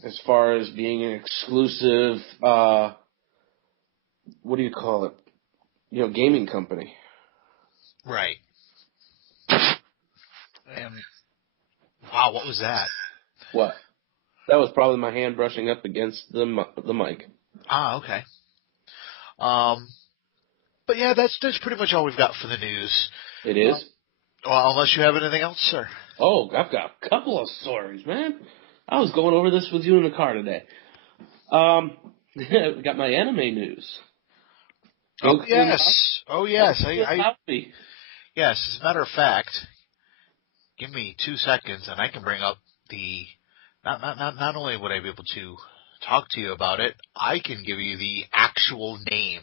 as far as being an exclusive, what do you call it? Gaming company. Right. And, wow, what was that? What? That was probably my hand brushing up against the mic. Ah, okay. But yeah, that's pretty much all we've got for the news. It is? Well, unless you have anything else, sir. Oh, I've got a couple of stories, man. I was going over this with you in the car today. We got my anime news. Oh, yes. Yes, as a matter of fact, give me 2 seconds and I can bring up not only would I be able to talk to you about it, I can give you the actual name.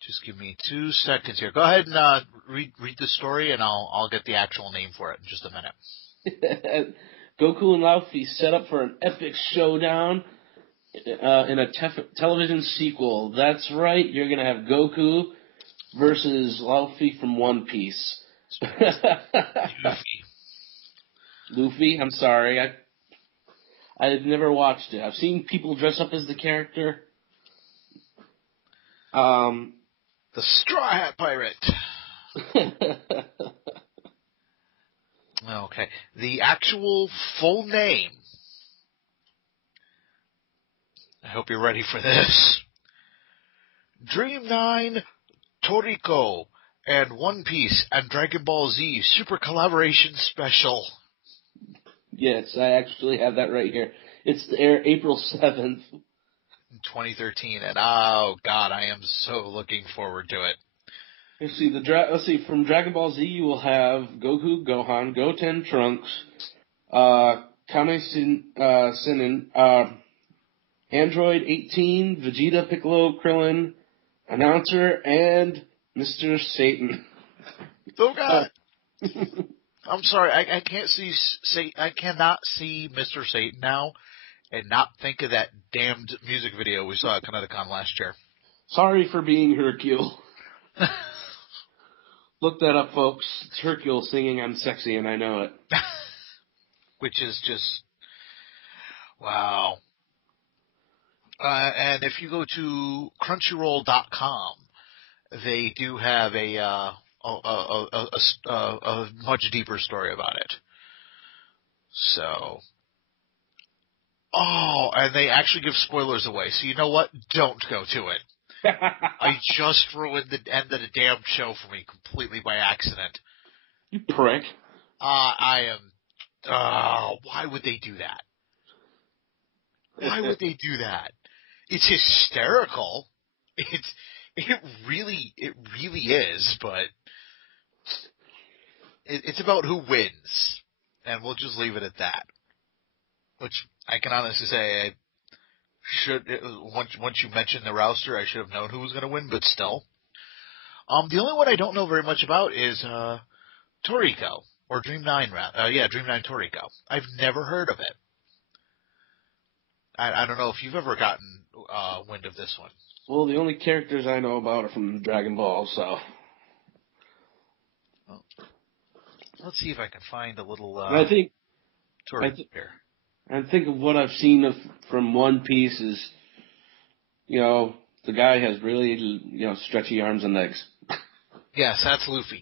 Just give me 2 seconds here. Go ahead and read the story, and I'll get the actual name for it in just a minute. Goku and Laufey set up for an epic showdown in a television sequel. That's right, you're going to have Goku versus Laufey from One Piece. Luffy, I'm sorry. I've never watched it. I've seen people dress up as the character. The Straw Hat Pirate. Okay. The actual full name. I hope you're ready for this. Dream 9, Toriko, and One Piece and Dragon Ball Z Super Collaboration Special. Yes, I actually have that right here. It's the air April 7th. 2013, and oh god, I am so looking forward to it. Let's see. From Dragon Ball Z, you will have Goku, Gohan, Goten, Trunks, Kame Sinin, Android 18, Vegeta, Piccolo, Krillin, Announcer, and Mr. Satan. Oh god. I'm sorry, I cannot see Mr. Satan now and not think of that damned music video we saw at ConnectiCon last year. Sorry for being Hercule. Look that up, folks. It's Hercule singing I'm Sexy and I Know It. Which is just, wow. And if you go to Crunchyroll.com, they do have a much deeper story about it. So, and they actually give spoilers away. So you know what? Don't go to it. I just ruined the end of the damn show for me completely by accident. You prick. I am. Why would they do that? Why would they do that? It's hysterical. It really is, but it's about who wins, and we'll just leave it at that. Which I can honestly say, once you mentioned the roster, I should have known who was going to win, but still. The only one I don't know very much about is Toriko, or Dream 9, Dream 9 Toriko. I've never heard of it. I don't know if you've ever gotten wind of this one. Well, the only characters I know about are from Dragon Ball, so. Well, let's see if I can find a little I think here. I think of what I've seen from One Piece is, the guy has really, stretchy arms and legs. Yes, that's Luffy.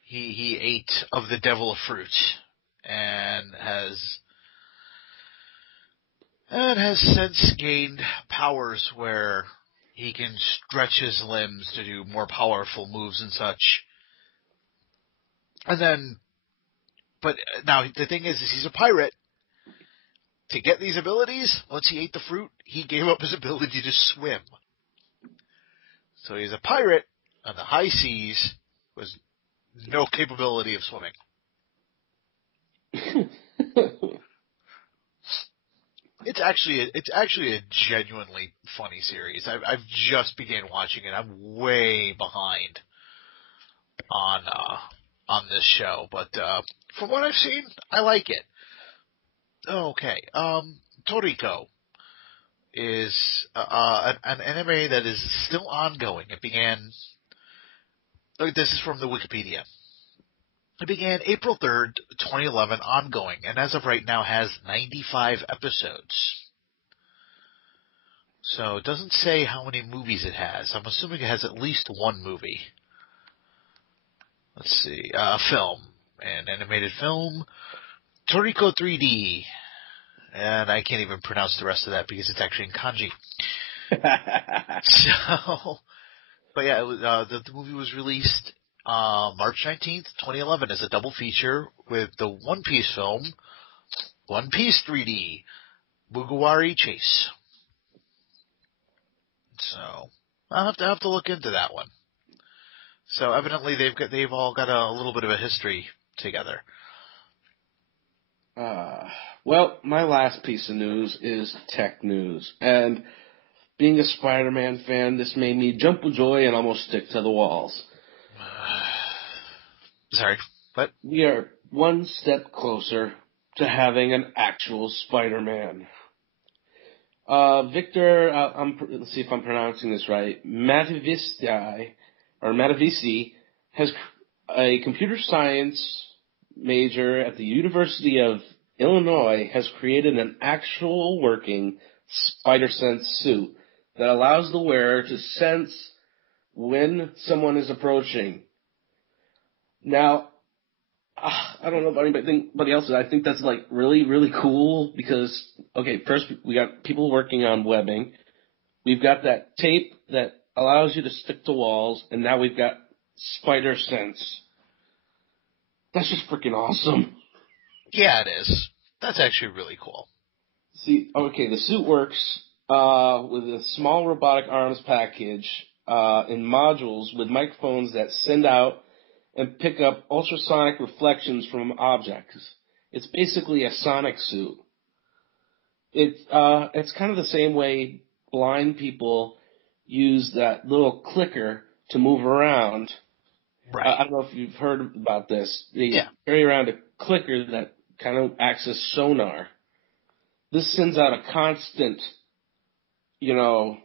He ate of the devil of fruit and has since gained powers where he can stretch his limbs to do more powerful moves and such. And then, but now the thing is he's a pirate. To get these abilities, once he ate the fruit, he gave up his ability to swim. So he's a pirate on the high seas with no capability of swimming. It's actually a genuinely funny series. I've just began watching it. I'm way behind on this show, but from what I've seen, I like it. Okay, Toriko is an anime that is still ongoing. It began. This is from the Wikipedia. It began April 3rd, 2011, ongoing, and as of right now has 95 episodes. So it doesn't say how many movies it has. I'm assuming it has at least one movie. Let's see. Film. An animated film. Toriko 3D. And I can't even pronounce the rest of that because it's actually in kanji. So, but yeah, it was, the movie was released March 19th, 2011 as a double feature with the One Piece film, One Piece 3D, Mugiwara Chase. So, I'll have to look into that one. So evidently they've all got a little bit of a history together. Well, my last piece of news is tech news. And being a Spider-Man fan, this made me jump with joy and almost stick to the walls. Sorry, what? We are one step closer to having an actual Spider-Man. Victor, let's see if I'm pronouncing this right, Matavisi has a computer science major at the University of Illinois, has created an actual working Spider-Sense suit that allows the wearer to sense when someone is approaching. Now, I don't know about anybody else. I think that's like really, really cool because, okay, first we got people working on webbing. We've got that tape that allows you to stick to walls, and now we've got Spider Sense. That's just freaking awesome. Yeah, it is. That's actually really cool. See, okay, the suit works with a small robotic arms package in modules with microphones that send out and pick up ultrasonic reflections from objects. It's basically a sonic suit. It's kind of the same way blind people use that little clicker to move around. Right. I don't know if you've heard about this. They Yeah. carry around a clicker that kind of acts as sonar. This sends out a constant, you know,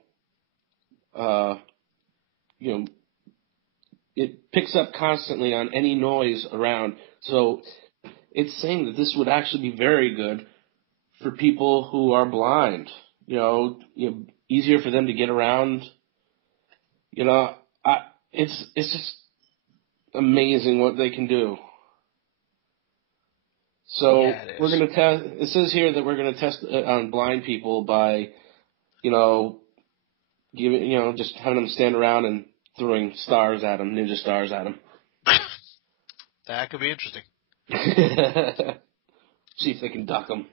uh, it picks up constantly on any noise around. So it's saying that this would actually be very good for people who are blind. Easier for them to get around. It's just amazing what they can do. So Yeah, it we're is. gonna test. It says here that we're gonna test it on blind people by, you know, just having them stand around and throwing stars at them, ninja stars at them. That could be interesting. See if they can duck them.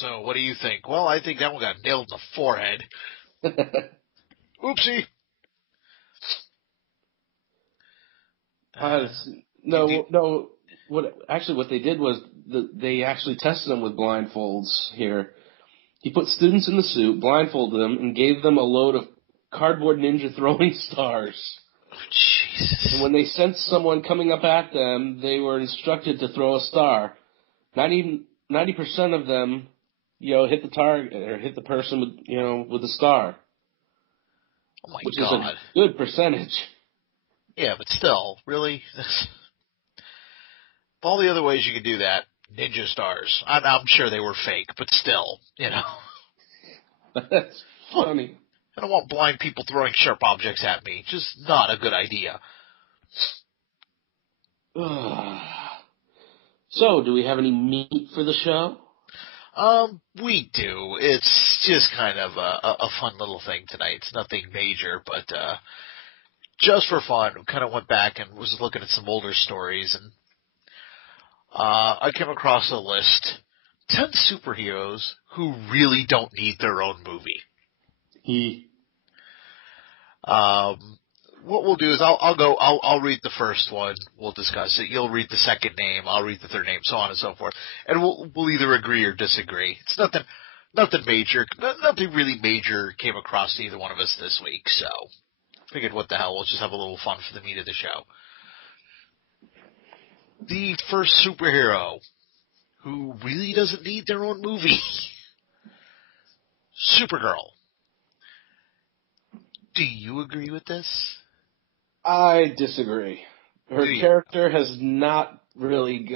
So, what do you think? Well, I think that one got nailed in the forehead. Oopsie. No. What they did was they actually tested them with blindfolds here. He put students in the suit, blindfolded them, and gave them a load of cardboard ninja throwing stars. Oh, Jesus. And when they sensed someone coming up at them, they were instructed to throw a star. 90% of them, hit the target or hit the person with the star. Oh my which God. is a good percentage. Yeah, but still, really? All the other ways you could do that, ninja stars. I'm sure they were fake, but still, That's funny. I don't want blind people throwing sharp objects at me. Just not a good idea. So, do we have any meat for the show? We do. It's just kind of a fun little thing tonight. It's nothing major, but just for fun, kind of went back and was looking at some older stories, and I came across a list: 10 superheroes who really don't need their own movie. What we'll do is I'll read the first one, we'll discuss it, you'll read the second name, I'll read the third name, so on and so forth, and we'll either agree or disagree. It's nothing major, nothing really major came across either one of us this week, so figured what the hell, we'll just have a little fun for the meat of the show. The first superhero who really doesn't need their own movie, Supergirl. Do you agree with this? I disagree. Her character has not really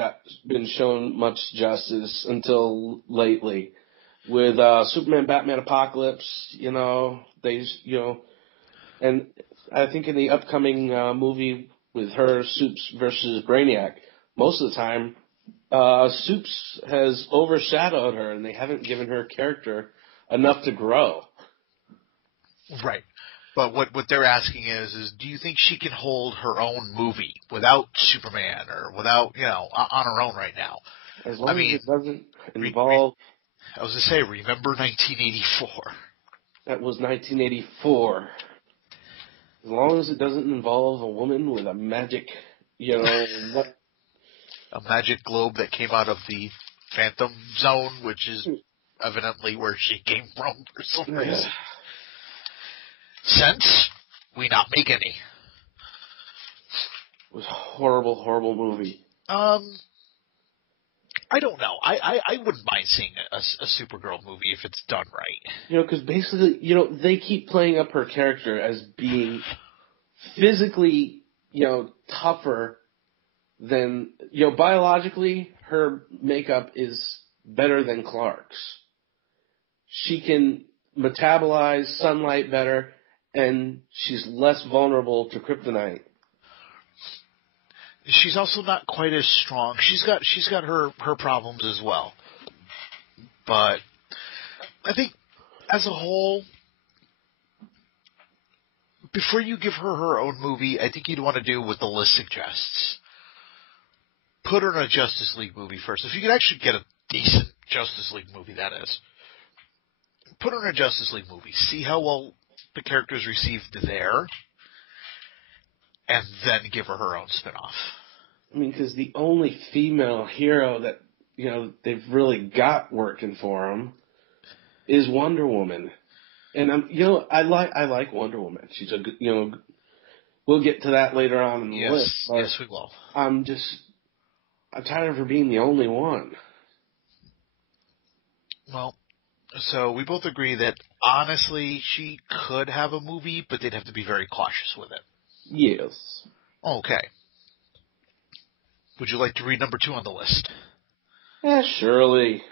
been shown much justice until lately. With Superman, Batman, Apocalypse, and I think in the upcoming movie with her, Supes versus Brainiac, most of the time, Supes has overshadowed her, and they haven't given her character enough to grow. Right. But what they're asking is do you think she can hold her own movie without Superman or without, on her own right now? As long as it doesn't involve... I was going to say, remember 1984. That was 1984. As long as it doesn't involve a woman with a magic, what? A magic globe that came out of the Phantom Zone, which is evidently where she came from for some reason. Since we not make any. It was a horrible, horrible movie. I don't know. I wouldn't mind seeing a Supergirl movie if it's done right. Because basically, they keep playing up her character as being physically, tougher than, biologically, her makeup is better than Clark's. She can metabolize sunlight better, and she's less vulnerable to kryptonite. She's also not quite as strong. She's got her problems as well. But I think as a whole, before you give her own movie, I think you'd want to do what the list suggests. put her in a Justice League movie first. If you could actually get a decent Justice League movie, that is. Put her in a Justice League movie. See how well the character's received there. And then give her own spin-off. I mean, because the only female hero that, they've really got working for them is Wonder Woman. And I like Wonder Woman. She's a good, we'll get to that later on in the list. Yes, we will. I'm tired of her being the only one. Well, so we both agree that honestly she could have a movie, but they'd have to be very cautious with it. Yes. Okay. Would you like to read number 2 on the list? Yeah, surely.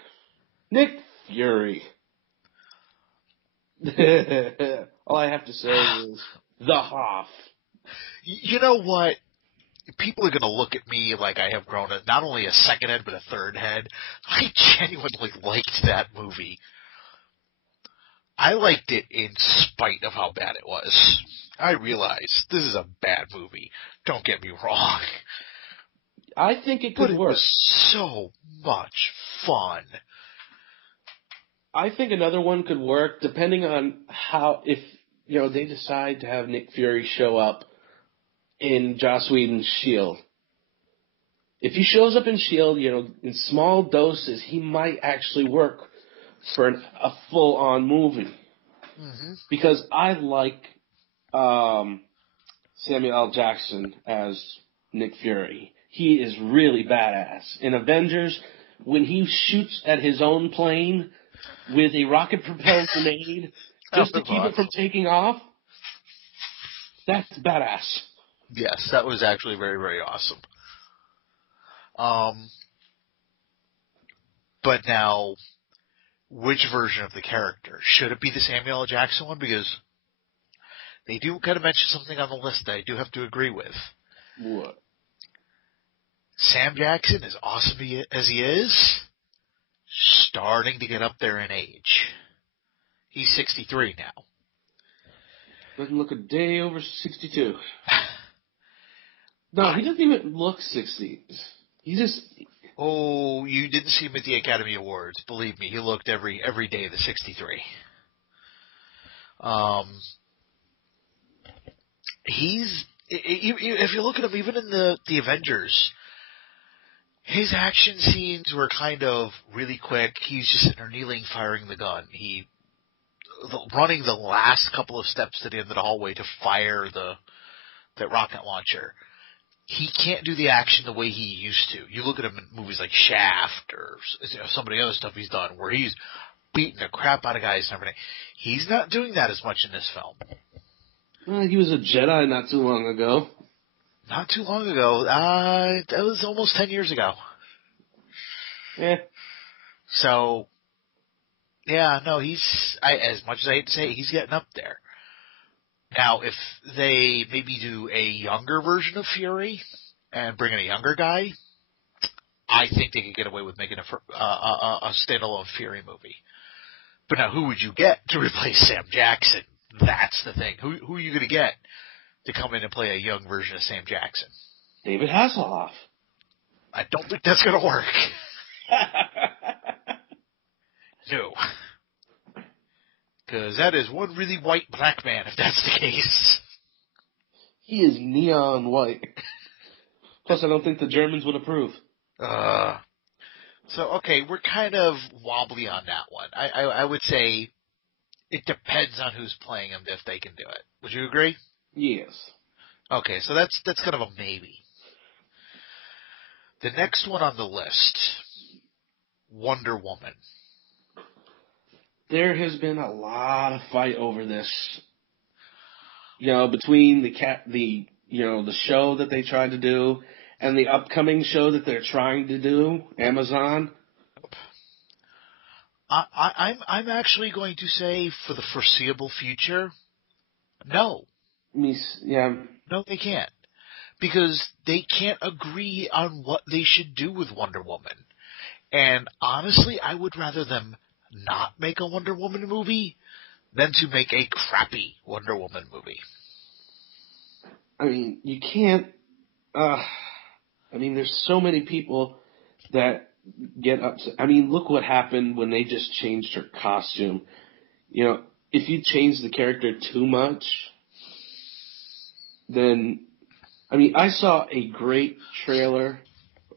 Nick Fury. All I have to say is the Hoff. You know what? People are going to look at me like I have grown not only a second head, but a third head. I genuinely liked that movie. I liked it in spite of how bad it was. I realize this is a bad movie. Don't get me wrong. I think it could work. It was so much fun. I think another one could work depending on if they decide to have Nick Fury show up in Joss Whedon's S.H.I.E.L.D. If he shows up in S.H.I.E.L.D., in small doses, he might actually work for a full-on movie. Mm-hmm. Because I like Samuel L. Jackson as Nick Fury. He is really badass. In Avengers, when he shoots at his own plane with a rocket-propelled grenade just to keep it from taking off, that's badass. Yes, that was actually very, very awesome. But now, which version of the character? Should it be the Samuel L. Jackson one? Because they do kind of mention something on the list that I do have to agree with. What? Sam Jackson, as awesome as he is, starting to get up there in age. He's 63 now. Doesn't look a day over 62. No, he doesn't even look 60. He just... Oh, you didn't see him at the Academy Awards. Believe me, he looked every day of the 63. If you look at him, even in the Avengers, his action scenes were kind of really quick. He's just sitting there kneeling, firing the gun. Running the last couple of steps to the end of the hallway to fire that rocket launcher. He can't do the action the way he used to. You look at him in movies like Shaft or some of the other stuff he's done where he's beating the crap out of guys and everything. He's not doing that as much in this film. Well, he was a Jedi not too long ago. Not too long ago. That was almost 10 years ago. Yeah. So, yeah, no, as much as I hate to say it, he's getting up there. Now, if they maybe do a younger version of Fury and bring in a younger guy, I think they could get away with making a standalone Fury movie. But now, who would you get to replace Sam Jackson? That's the thing. Who are you going to get to come in and play a young version of Sam Jackson? David Hasselhoff. I don't think that's going to work. No. Because that is one really white black man, if that's the case. He is neon white. Plus, I don't think the Germans would approve. So, okay, we're kind of wobbly on that one. I would say it depends on who's playing him if they can do it. Would you agree? Yes. Okay, so that's kind of a maybe. The next one on the list, Wonder Woman. There has been a lot of fight over this. Between the show that they tried to do and the upcoming show that they're trying to do, Amazon. I'm actually going to say for the foreseeable future, no. Yeah. No, they can't. Because they can't agree on what they should do with Wonder Woman. And honestly, I would rather them not make a Wonder Woman movie than to make a crappy Wonder Woman movie. I mean, you can't... I mean, there's so many people that get upset. I mean, look what happened when they just changed her costume. You know, if you change the character too much, then, I mean, I saw a great trailer,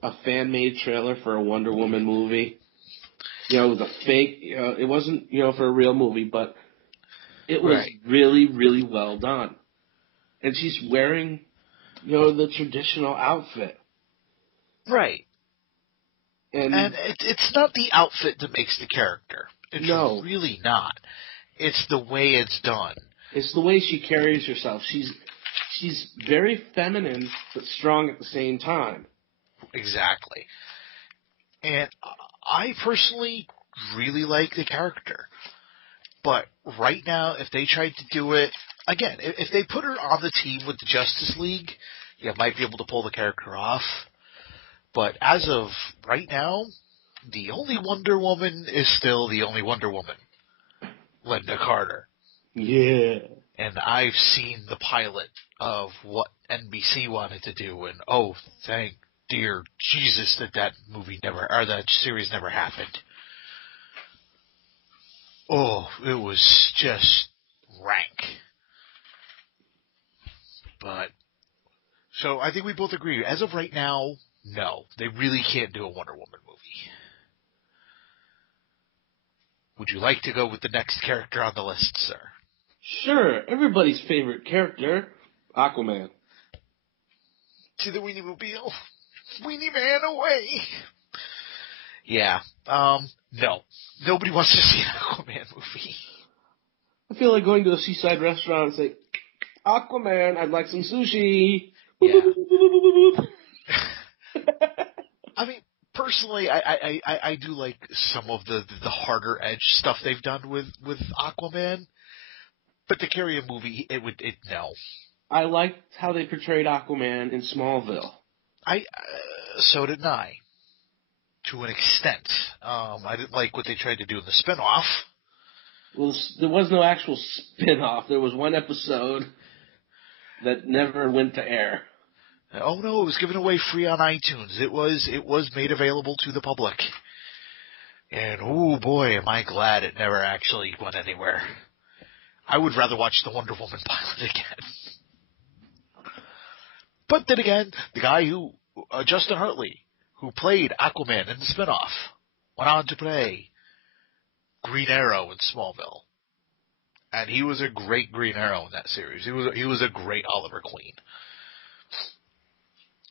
a fan-made trailer for a Wonder Woman movie. You know, it was a fake, it wasn't, for a real movie, but it was Right. really, really well done. And she's wearing, the traditional outfit. Right. And And it's not the outfit that makes the character. It's no, really not. It's the way it's done. it's the way she carries herself. She's very feminine, but strong at the same time. Exactly. And I personally really like the character. But right now, if they tried to do it, again, if they put her on the team with the Justice League, you might be able to pull the character off. But as of right now, the only Wonder Woman is still the only Wonder Woman, Linda Carter. Yeah. And I've seen the pilot of what NBC wanted to do, and oh, thank dear Jesus that movie never, or that series never happened. Oh, it was just rank. But, so I think we both agree, as of right now, no, they really can't do a Wonder Woman movie. Would you like to go with the next character on the list, sir? Sure, everybody's favorite character, Aquaman. To the Weenie Mobile. Weenie Man away. Yeah. No. Nobody wants to see an Aquaman movie. I feel like going to a seaside restaurant and say, Aquaman, I'd like some sushi. Yeah. I mean, personally, I do like some of the harder edge stuff they've done with Aquaman, but to carry a movie, no. I liked how they portrayed Aquaman in Smallville. So did I, to an extent. I didn't like what they tried to do in the spinoff. Well, there was no actual spin-off. There was one episode that never went to air. Oh no, it was given away free on iTunes. It was made available to the public. And oh boy, am I glad it never actually went anywhere. I would rather watch the Wonder Woman pilot again. But then again, the guy who, Justin Hartley, who played Aquaman in the spinoff, went on to play Green Arrow in Smallville. And he was a great Green Arrow in that series. He was a great Oliver Queen.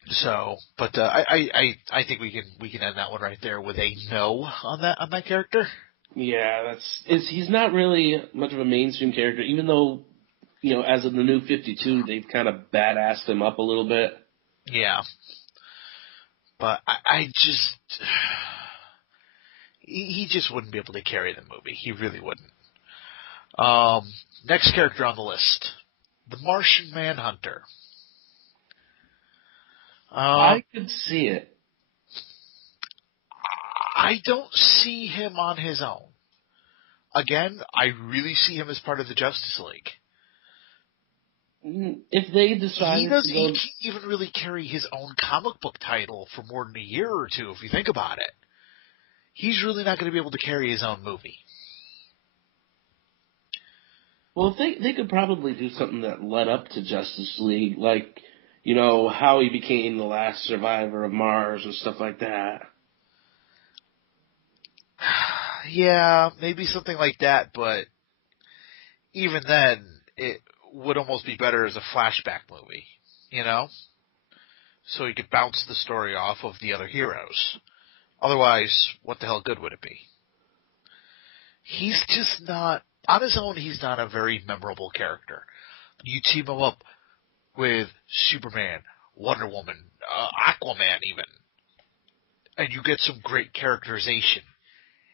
So, but I think we can end that one right there with a no on that character. Yeah, he's not really much of a mainstream character, even though, as of the new 52, they've kind of badassed him up a little bit. Yeah. But I just, he just wouldn't be able to carry the movie. He really wouldn't. Next character on the list, the Martian Manhunter. I could see it. I don't see him on his own. Again, I really see him as part of the Justice League. If they decide He can't even really carry his own comic book title for more than a year or two, if you think about it. He's really not going to be able to carry his own movie. Well, they could probably do something that led up to Justice League, like, how he became the last survivor of Mars and stuff like that. Yeah, maybe something like that, but even then, it would almost be better as a flashback movie, So you could bounce the story off of the other heroes. Otherwise, what the hell good would it be? He's just not, on his own, he's not a very memorable character. You team him up with Superman, Wonder Woman, Aquaman even, and you get some great characterization.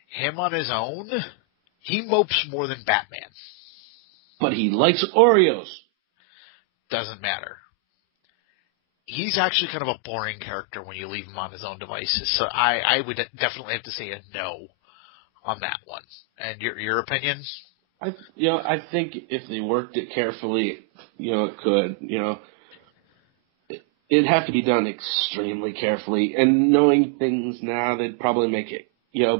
Him on his own, he mopes more than Batman. But he likes Oreos. Doesn't matter. He's actually kind of a boring character when you leave him on his own devices. So I would definitely have to say a no on that one. And your opinion? I think if they worked it carefully, it could. it'd have to be done extremely carefully. And knowing things now, they'd probably make it,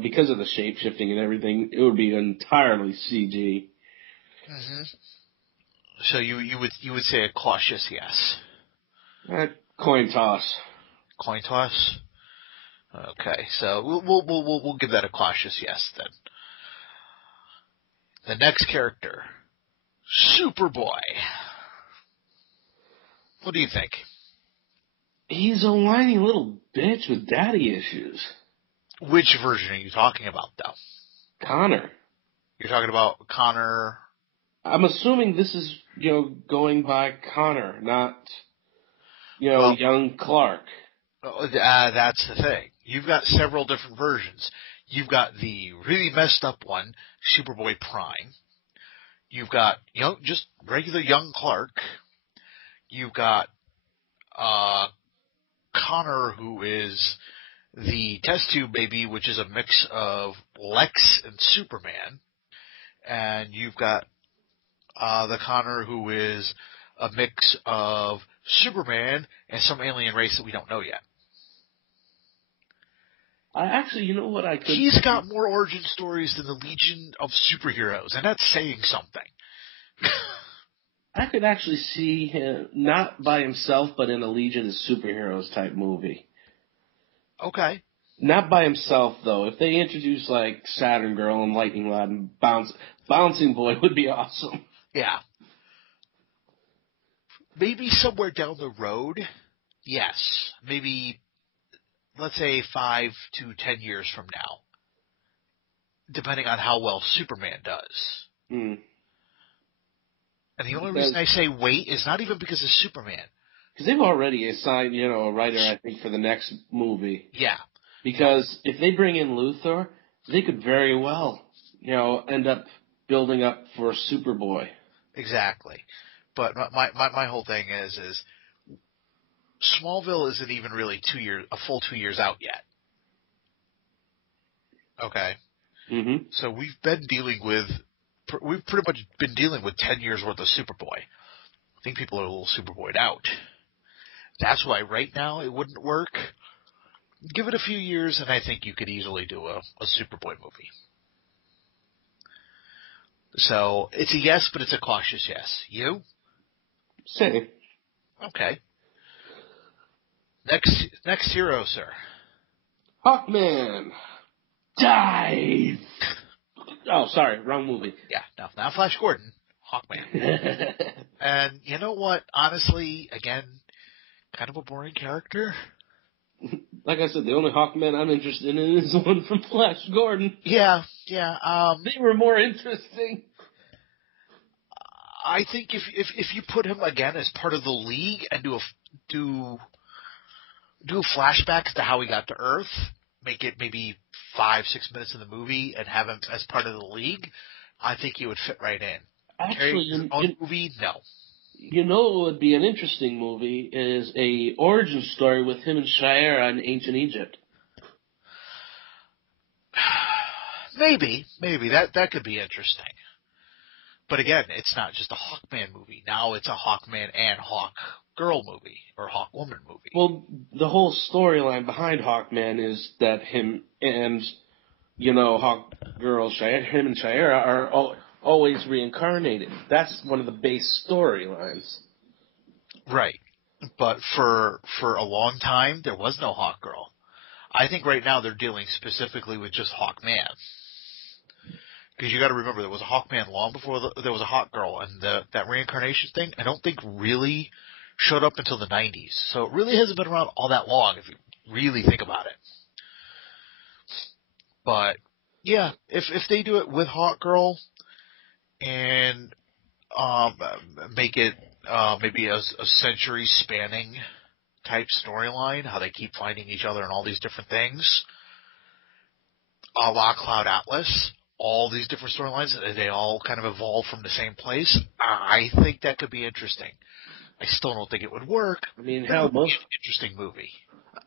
because of the shape shifting and everything, it would be entirely CG. Hmm. So you would say a cautious yes. Coin toss. Coin toss. Okay, so we'll give that a cautious yes then. The next character, Superboy. What do you think? He's a whiny little bitch with daddy issues. Which version are you talking about, though? Connor. You're talking about Connor. I'm assuming this is, going by Connor, not, Well, young Clark. That's the thing. You've got several different versions. You've got the really messed up one, Superboy Prime. You've got just regular young Clark. You've got Connor, who is the test tube baby, which is a mix of Lex and Superman. And you've got the Connor, who is a mix of Superman and some alien race that we don't know yet. You know what I could... He's got more origin stories than the Legion of Superheroes, and that's saying something. I could actually see him, not by himself, but in a Legion of Superheroes type movie. Okay. Not by himself, though. If they introduce, like, Saturn Girl and Lightning Lad and Bouncing Boy would be awesome. Yeah. Maybe somewhere down the road, yes. Maybe, let's say 5 to 10 years from now. Depending on how well Superman does. Hmm. And the only reason I say wait is not even because of Superman. Because they've already assigned, a writer, I think, for the next movie. Yeah. Because if they bring in Luthor, they could very well, end up building up for Superboy. Exactly. But my whole thing is Smallville isn't even really a full 2 years out yet. Okay. Mm-hmm. So we've pretty much been dealing with 10 years worth of Superboy. I think people are a little Superboyed out. That's why right now it wouldn't work. Give it a few years, and I think you could easily do a Superboy movie. So it's a yes, but it's a cautious yes. You? Same. Okay. Next hero, sir. Hawkman. Dive. Oh, sorry, wrong movie. Yeah, no, not Flash Gordon. Hawkman. And you know what? Honestly, again, kind of a boring character. Like I said, the only Hawkman I'm interested in is the one from Flash Gordon. Yeah. They were more interesting. I think if you put him again as part of the League and do a flashback to how he got to Earth, make it maybe 5-6 minutes in the movie, and have him as part of the League, I think he would fit right in. Actually, movie, no. You know what would be an interesting movie is a origin story with him and Shira in ancient Egypt. Maybe that could be interesting. But again, it's not just a Hawkman movie. Now it's a Hawkman and Hawkgirl movie or Hawkwoman movie. Well, the whole storyline behind Hawkman is that him and Hawkgirl, him and Shira are always reincarnated. That's one of the base storylines. Right. But for a long time, there was no Hawkgirl. I think right now they're dealing specifically with just Hawkman. Because you got to remember, there was a Hawkman long before there was a Hawkgirl, and that reincarnation thing, I don't think really showed up until the 90s. So it really hasn't been around all that long, if you really think about it. But yeah, if they do it with Hawkgirl and make it maybe a century spanning type storyline, how they keep finding each other and all these different things, a la Cloud Atlas, all these different storylines, they all kind of evolve from the same place. I think that could be interesting. I still don't think it would work. I mean, hell, most an interesting movie.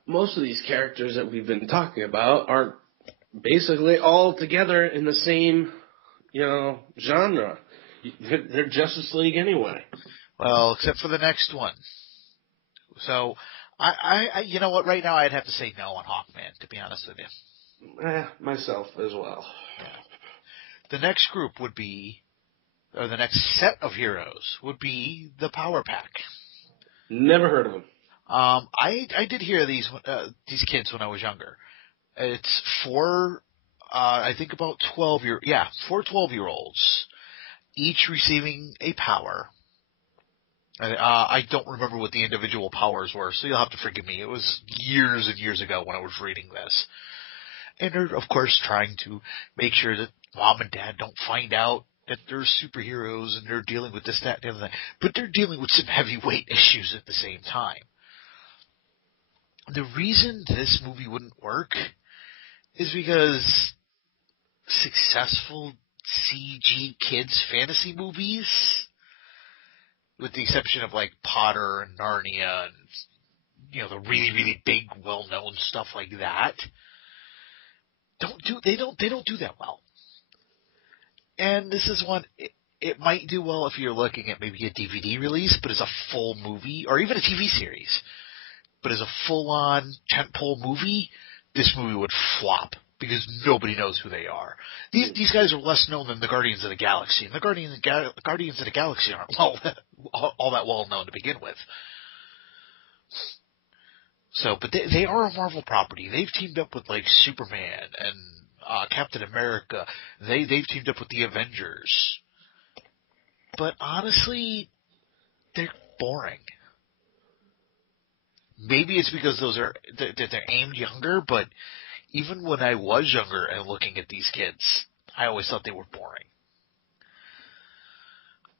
Most of these characters that we've been talking about aren't basically all together in the same, genre. They're Justice League anyway. Well, except for the next one. So, you know what? Right now, I'd have to say no on Hawkman. To be honest with you. Myself as well. Yeah. The next group would be, or the next set of heroes would be the Power Pack. Never heard of them. I did hear these kids when I was younger. It's four, I think about 4 12-year-olds, each receiving a power. I don't remember what the individual powers were, so you'll have to forgive me. It was years and years ago when I was reading this. And they're, of course, trying to make sure that mom and dad don't find out that they're superheroes and they're dealing with this, that, and the other thing. But they're dealing with some heavyweight issues at the same time. The reason this movie wouldn't work is because successful CG kids fantasy movies, with the exception of like Potter and Narnia and, you know, the really, really big, well-known stuff like that, they don't do that well. And this is one, it might do well if you're looking at maybe a DVD release, but as a full movie, or even a TV series, but as a full-on tentpole movie, this movie would flop because nobody knows who they are. These guys are less known than the Guardians of the Galaxy, and the Guardians of the Galaxy aren't all that well known to begin with. So, but they are a Marvel property. They've teamed up with like Superman and Captain America. They've teamed up with the Avengers. But honestly, they're boring. Maybe it's because they're aimed younger, but even when I was younger and looking at these kids, I always thought they were boring.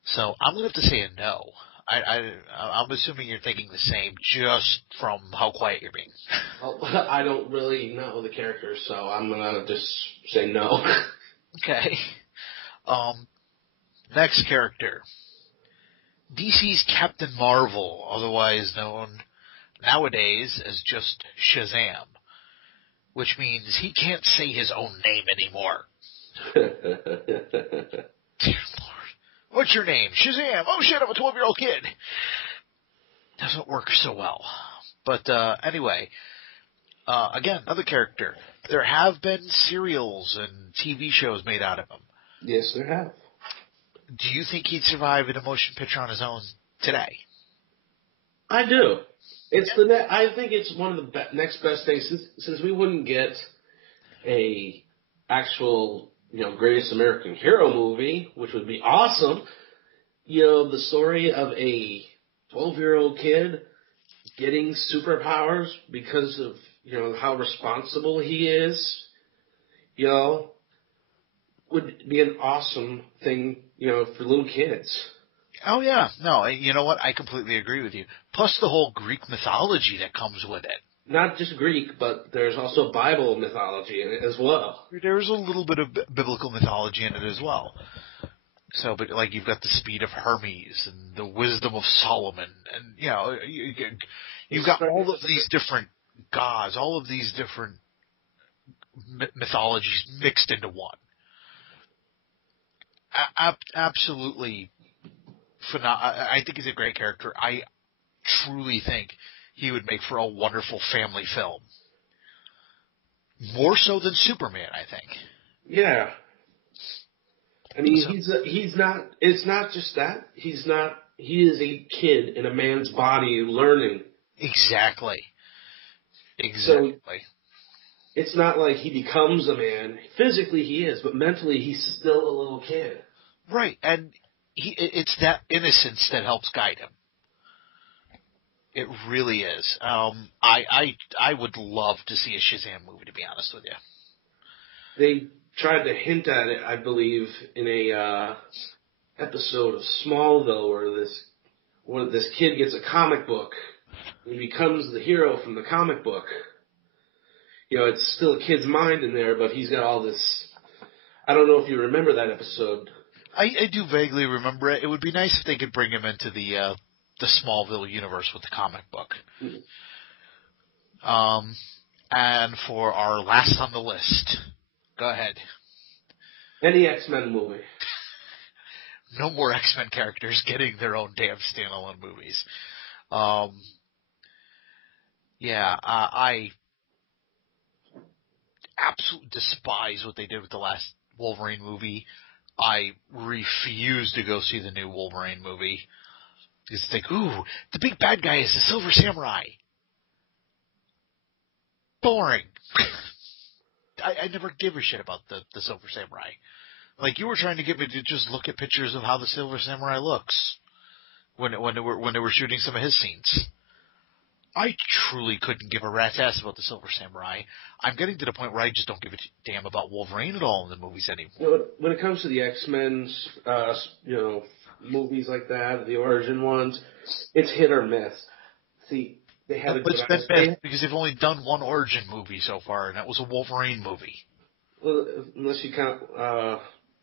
So I'm going to have to say a no. I'm assuming you're thinking the same just from how quiet you're being. Well, I don't really know the characters, so I'm going to just say no. Okay. Next character. DC's Captain Marvel, otherwise known nowadays as just Shazam, which means he can't say his own name anymore. Dear Lord. What's your name? Shazam. Oh shit, I'm a 12-year-old kid. Doesn't work so well. But anyway, again, another character. There have been serials and TV shows made out of him. Yes, there have. Do you think he'd survive in a motion picture on his own today? I do. I think it's one of the next best things since we wouldn't get a actual, greatest American hero movie, which would be awesome. The story of a 12-year-old kid getting superpowers because of, how responsible he is, would be an awesome thing, for little kids. Oh, yeah. No, you know what? I completely agree with you. Plus the whole Greek mythology that comes with it. Not just Greek, but there's also Bible mythology in it as well. There's a little bit of biblical mythology in it as well. So, but like you've got the speed of Hermes and the wisdom of Solomon, and you've got all of these different gods, all of these different mythologies mixed into one. Absolutely phenomenal. I think he's a great character. I truly think he would make for a wonderful family film. More so than Superman, I think. Yeah. I mean, it's not just that. He is a kid in a man's body learning. Exactly. So it's not like he becomes a man. Physically he is, but mentally he's still a little kid. Right, and it's that innocence that helps guide him. It really is. I would love to see a Shazam movie, to be honest with you. They tried to hint at it, I believe, in a episode of Smallville where this kid gets a comic book. He becomes the hero from the comic book. It's still a kid's mind in there, but he's got all this. I don't know if you remember that episode. I do vaguely remember it. It would be nice if they could bring him into the Smallville universe with the comic book. Mm-hmm. And for our last on the list, go ahead. Any X-Men movie. No more X-Men characters getting their own damn standalone movies. Yeah, I absolutely despise what they did with the last Wolverine movie. I refuse to go see the new Wolverine movie. Because it's like, ooh, the big bad guy is the Silver Samurai. Boring. I never give a shit about the Silver Samurai. Like, you were trying to get me to just look at pictures of how the Silver Samurai looks when they were shooting some of his scenes. I truly couldn't give a rat's ass about the Silver Samurai. I'm getting to the point where I just don't give a damn about Wolverine at all in the movies anymore. You know, when it comes to the X-Men's, movies like that, the origin ones, it's hit or miss. See, they had No, a but good it's been idea. missed because they've only done one origin movie so far, and that was a Wolverine movie. Well, unless you count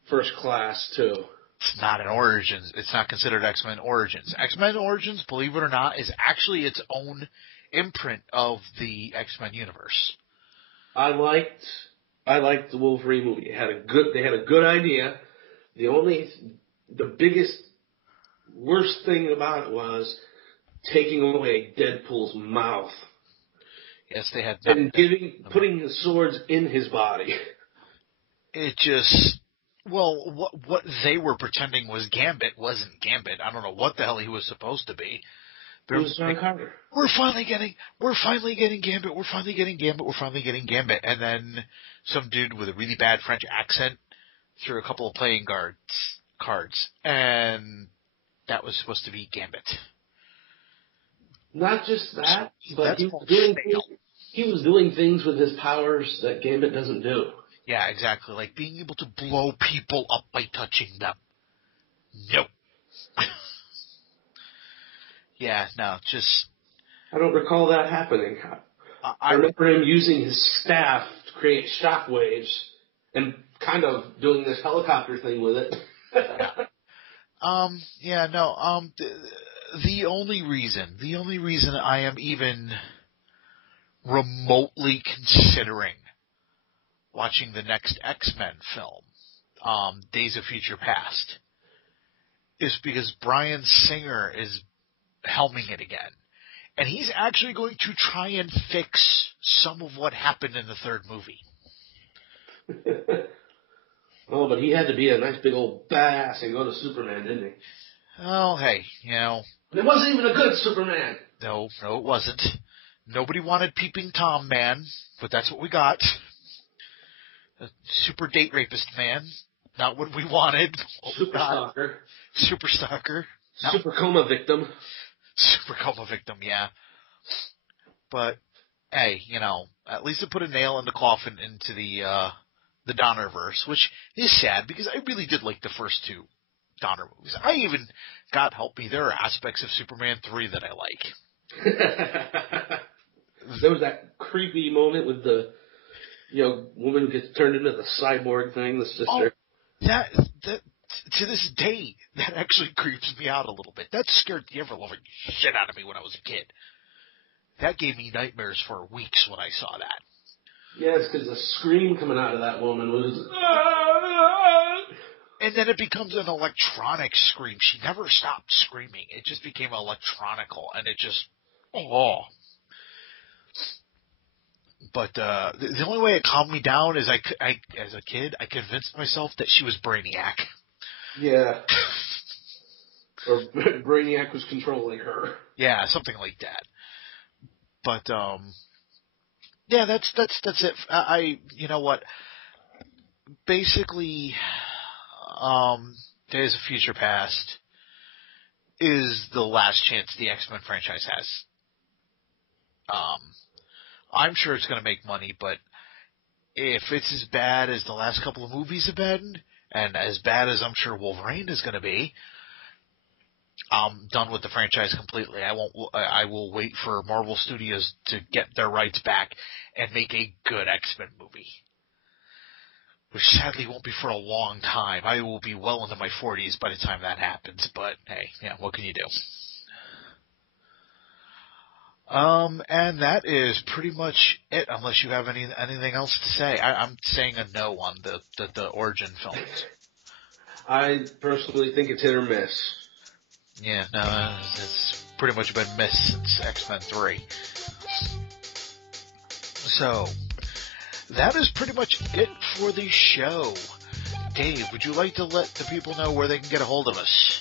First Class too. It's not an Origins. It's not considered X-Men Origins. X-Men Origins, believe it or not, is actually its own imprint of the X-Men universe. I liked the Wolverine movie. They had a good idea. The biggest worst thing about it was taking away Deadpool's mouth Yes, they had not. and putting the swords in his body. It just, well, what they were pretending was Gambit wasn't Gambit. I don't know what the hell he was supposed to be. It was John Carter. We're finally getting Gambit. We're finally getting Gambit. We're finally getting Gambit. And then some dude with a really bad French accent threw a couple of playing cards, and that was supposed to be Gambit. Not just that, but That's he was doing things with his powers that Gambit doesn't do. Yeah, exactly. Like being able to blow people up by touching them. Nope. Yeah, no, just... I don't recall that happening. I remember him using his staff to create shockwaves and kind of doing this helicopter thing with it. The only reason I am even remotely considering watching the next X-Men film, Days of Future Past, is because Bryan Singer is helming it again. And he's actually going to try and fix some of what happened in the third movie. Oh, but he had to be a nice big old badass and go to Superman, didn't he? Oh, hey, you know. And it wasn't even a good Superman. No, it wasn't. Nobody wanted Peeping Tom Man, but that's what we got. A super date rapist man. Not what we wanted. Super stalker. Super stalker. No. Super coma victim. Super coma victim, yeah. But, hey, you know, at least it put a nail in the coffin into the Donnerverse, which is sad because I really did like the first two Donner movies. I even, God help me, there are aspects of Superman 3 that I like. There was that creepy moment with the, woman who gets turned into the cyborg thing, the sister. Oh, that to this day, that actually creeps me out a little bit. That scared the ever-loving shit out of me when I was a kid. That gave me nightmares for weeks when I saw that. Yes, because the scream coming out of that woman was... And then it becomes an electronic scream. She never stopped screaming. It just became electronical, and it just... Oh. But the only way it calmed me down is I as a kid, I convinced myself that she was Brainiac. Yeah. Or Brainiac was controlling her. Yeah, something like that. But yeah, that's it. You know what? Basically, Days of Future Past is the last chance the X-Men franchise has. I'm sure it's going to make money, but if it's as bad as the last couple of movies have been, and as bad as I'm sure Wolverine is going to be, I'm done with the franchise completely. I will wait for Marvel Studios to get their rights back and make a good X-Men movie. Which sadly won't be for a long time. I will be well into my 40s by the time that happens, but hey, yeah, what can you do? And that is pretty much it, unless you have anything else to say. I'm saying a no on the origin films. I personally think it's hit or miss. Yeah, no, it's pretty much been missed since X-Men 3. So, that is pretty much it for the show. Dave, would you like to let the people know where they can get a hold of us?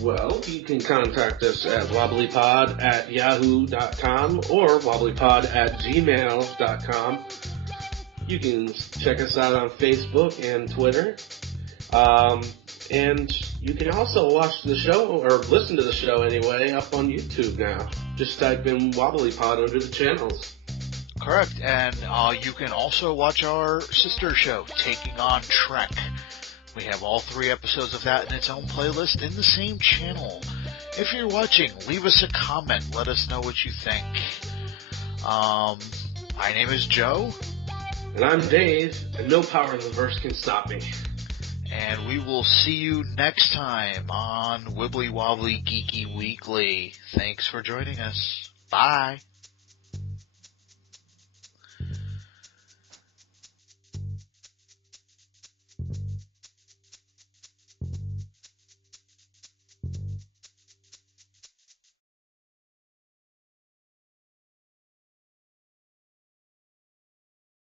Well, you can contact us at wobblypod@yahoo.com or wobblypod@gmail.com. You can check us out on Facebook and Twitter. And you can also watch the show, or listen to the show anyway, up on YouTube now. Just type in WobblyPod under the channels. Correct, and you can also watch our sister show, Taking on Trek. We have all 3 episodes of that in its own playlist in the same channel. If you're watching, leave us a comment. Let us know what you think. My name is Joe. And I'm Dave, and no power in the verse can stop me. And we will see you next time on Wibbly Wobbly Geeky Weekly. Thanks for joining us. Bye.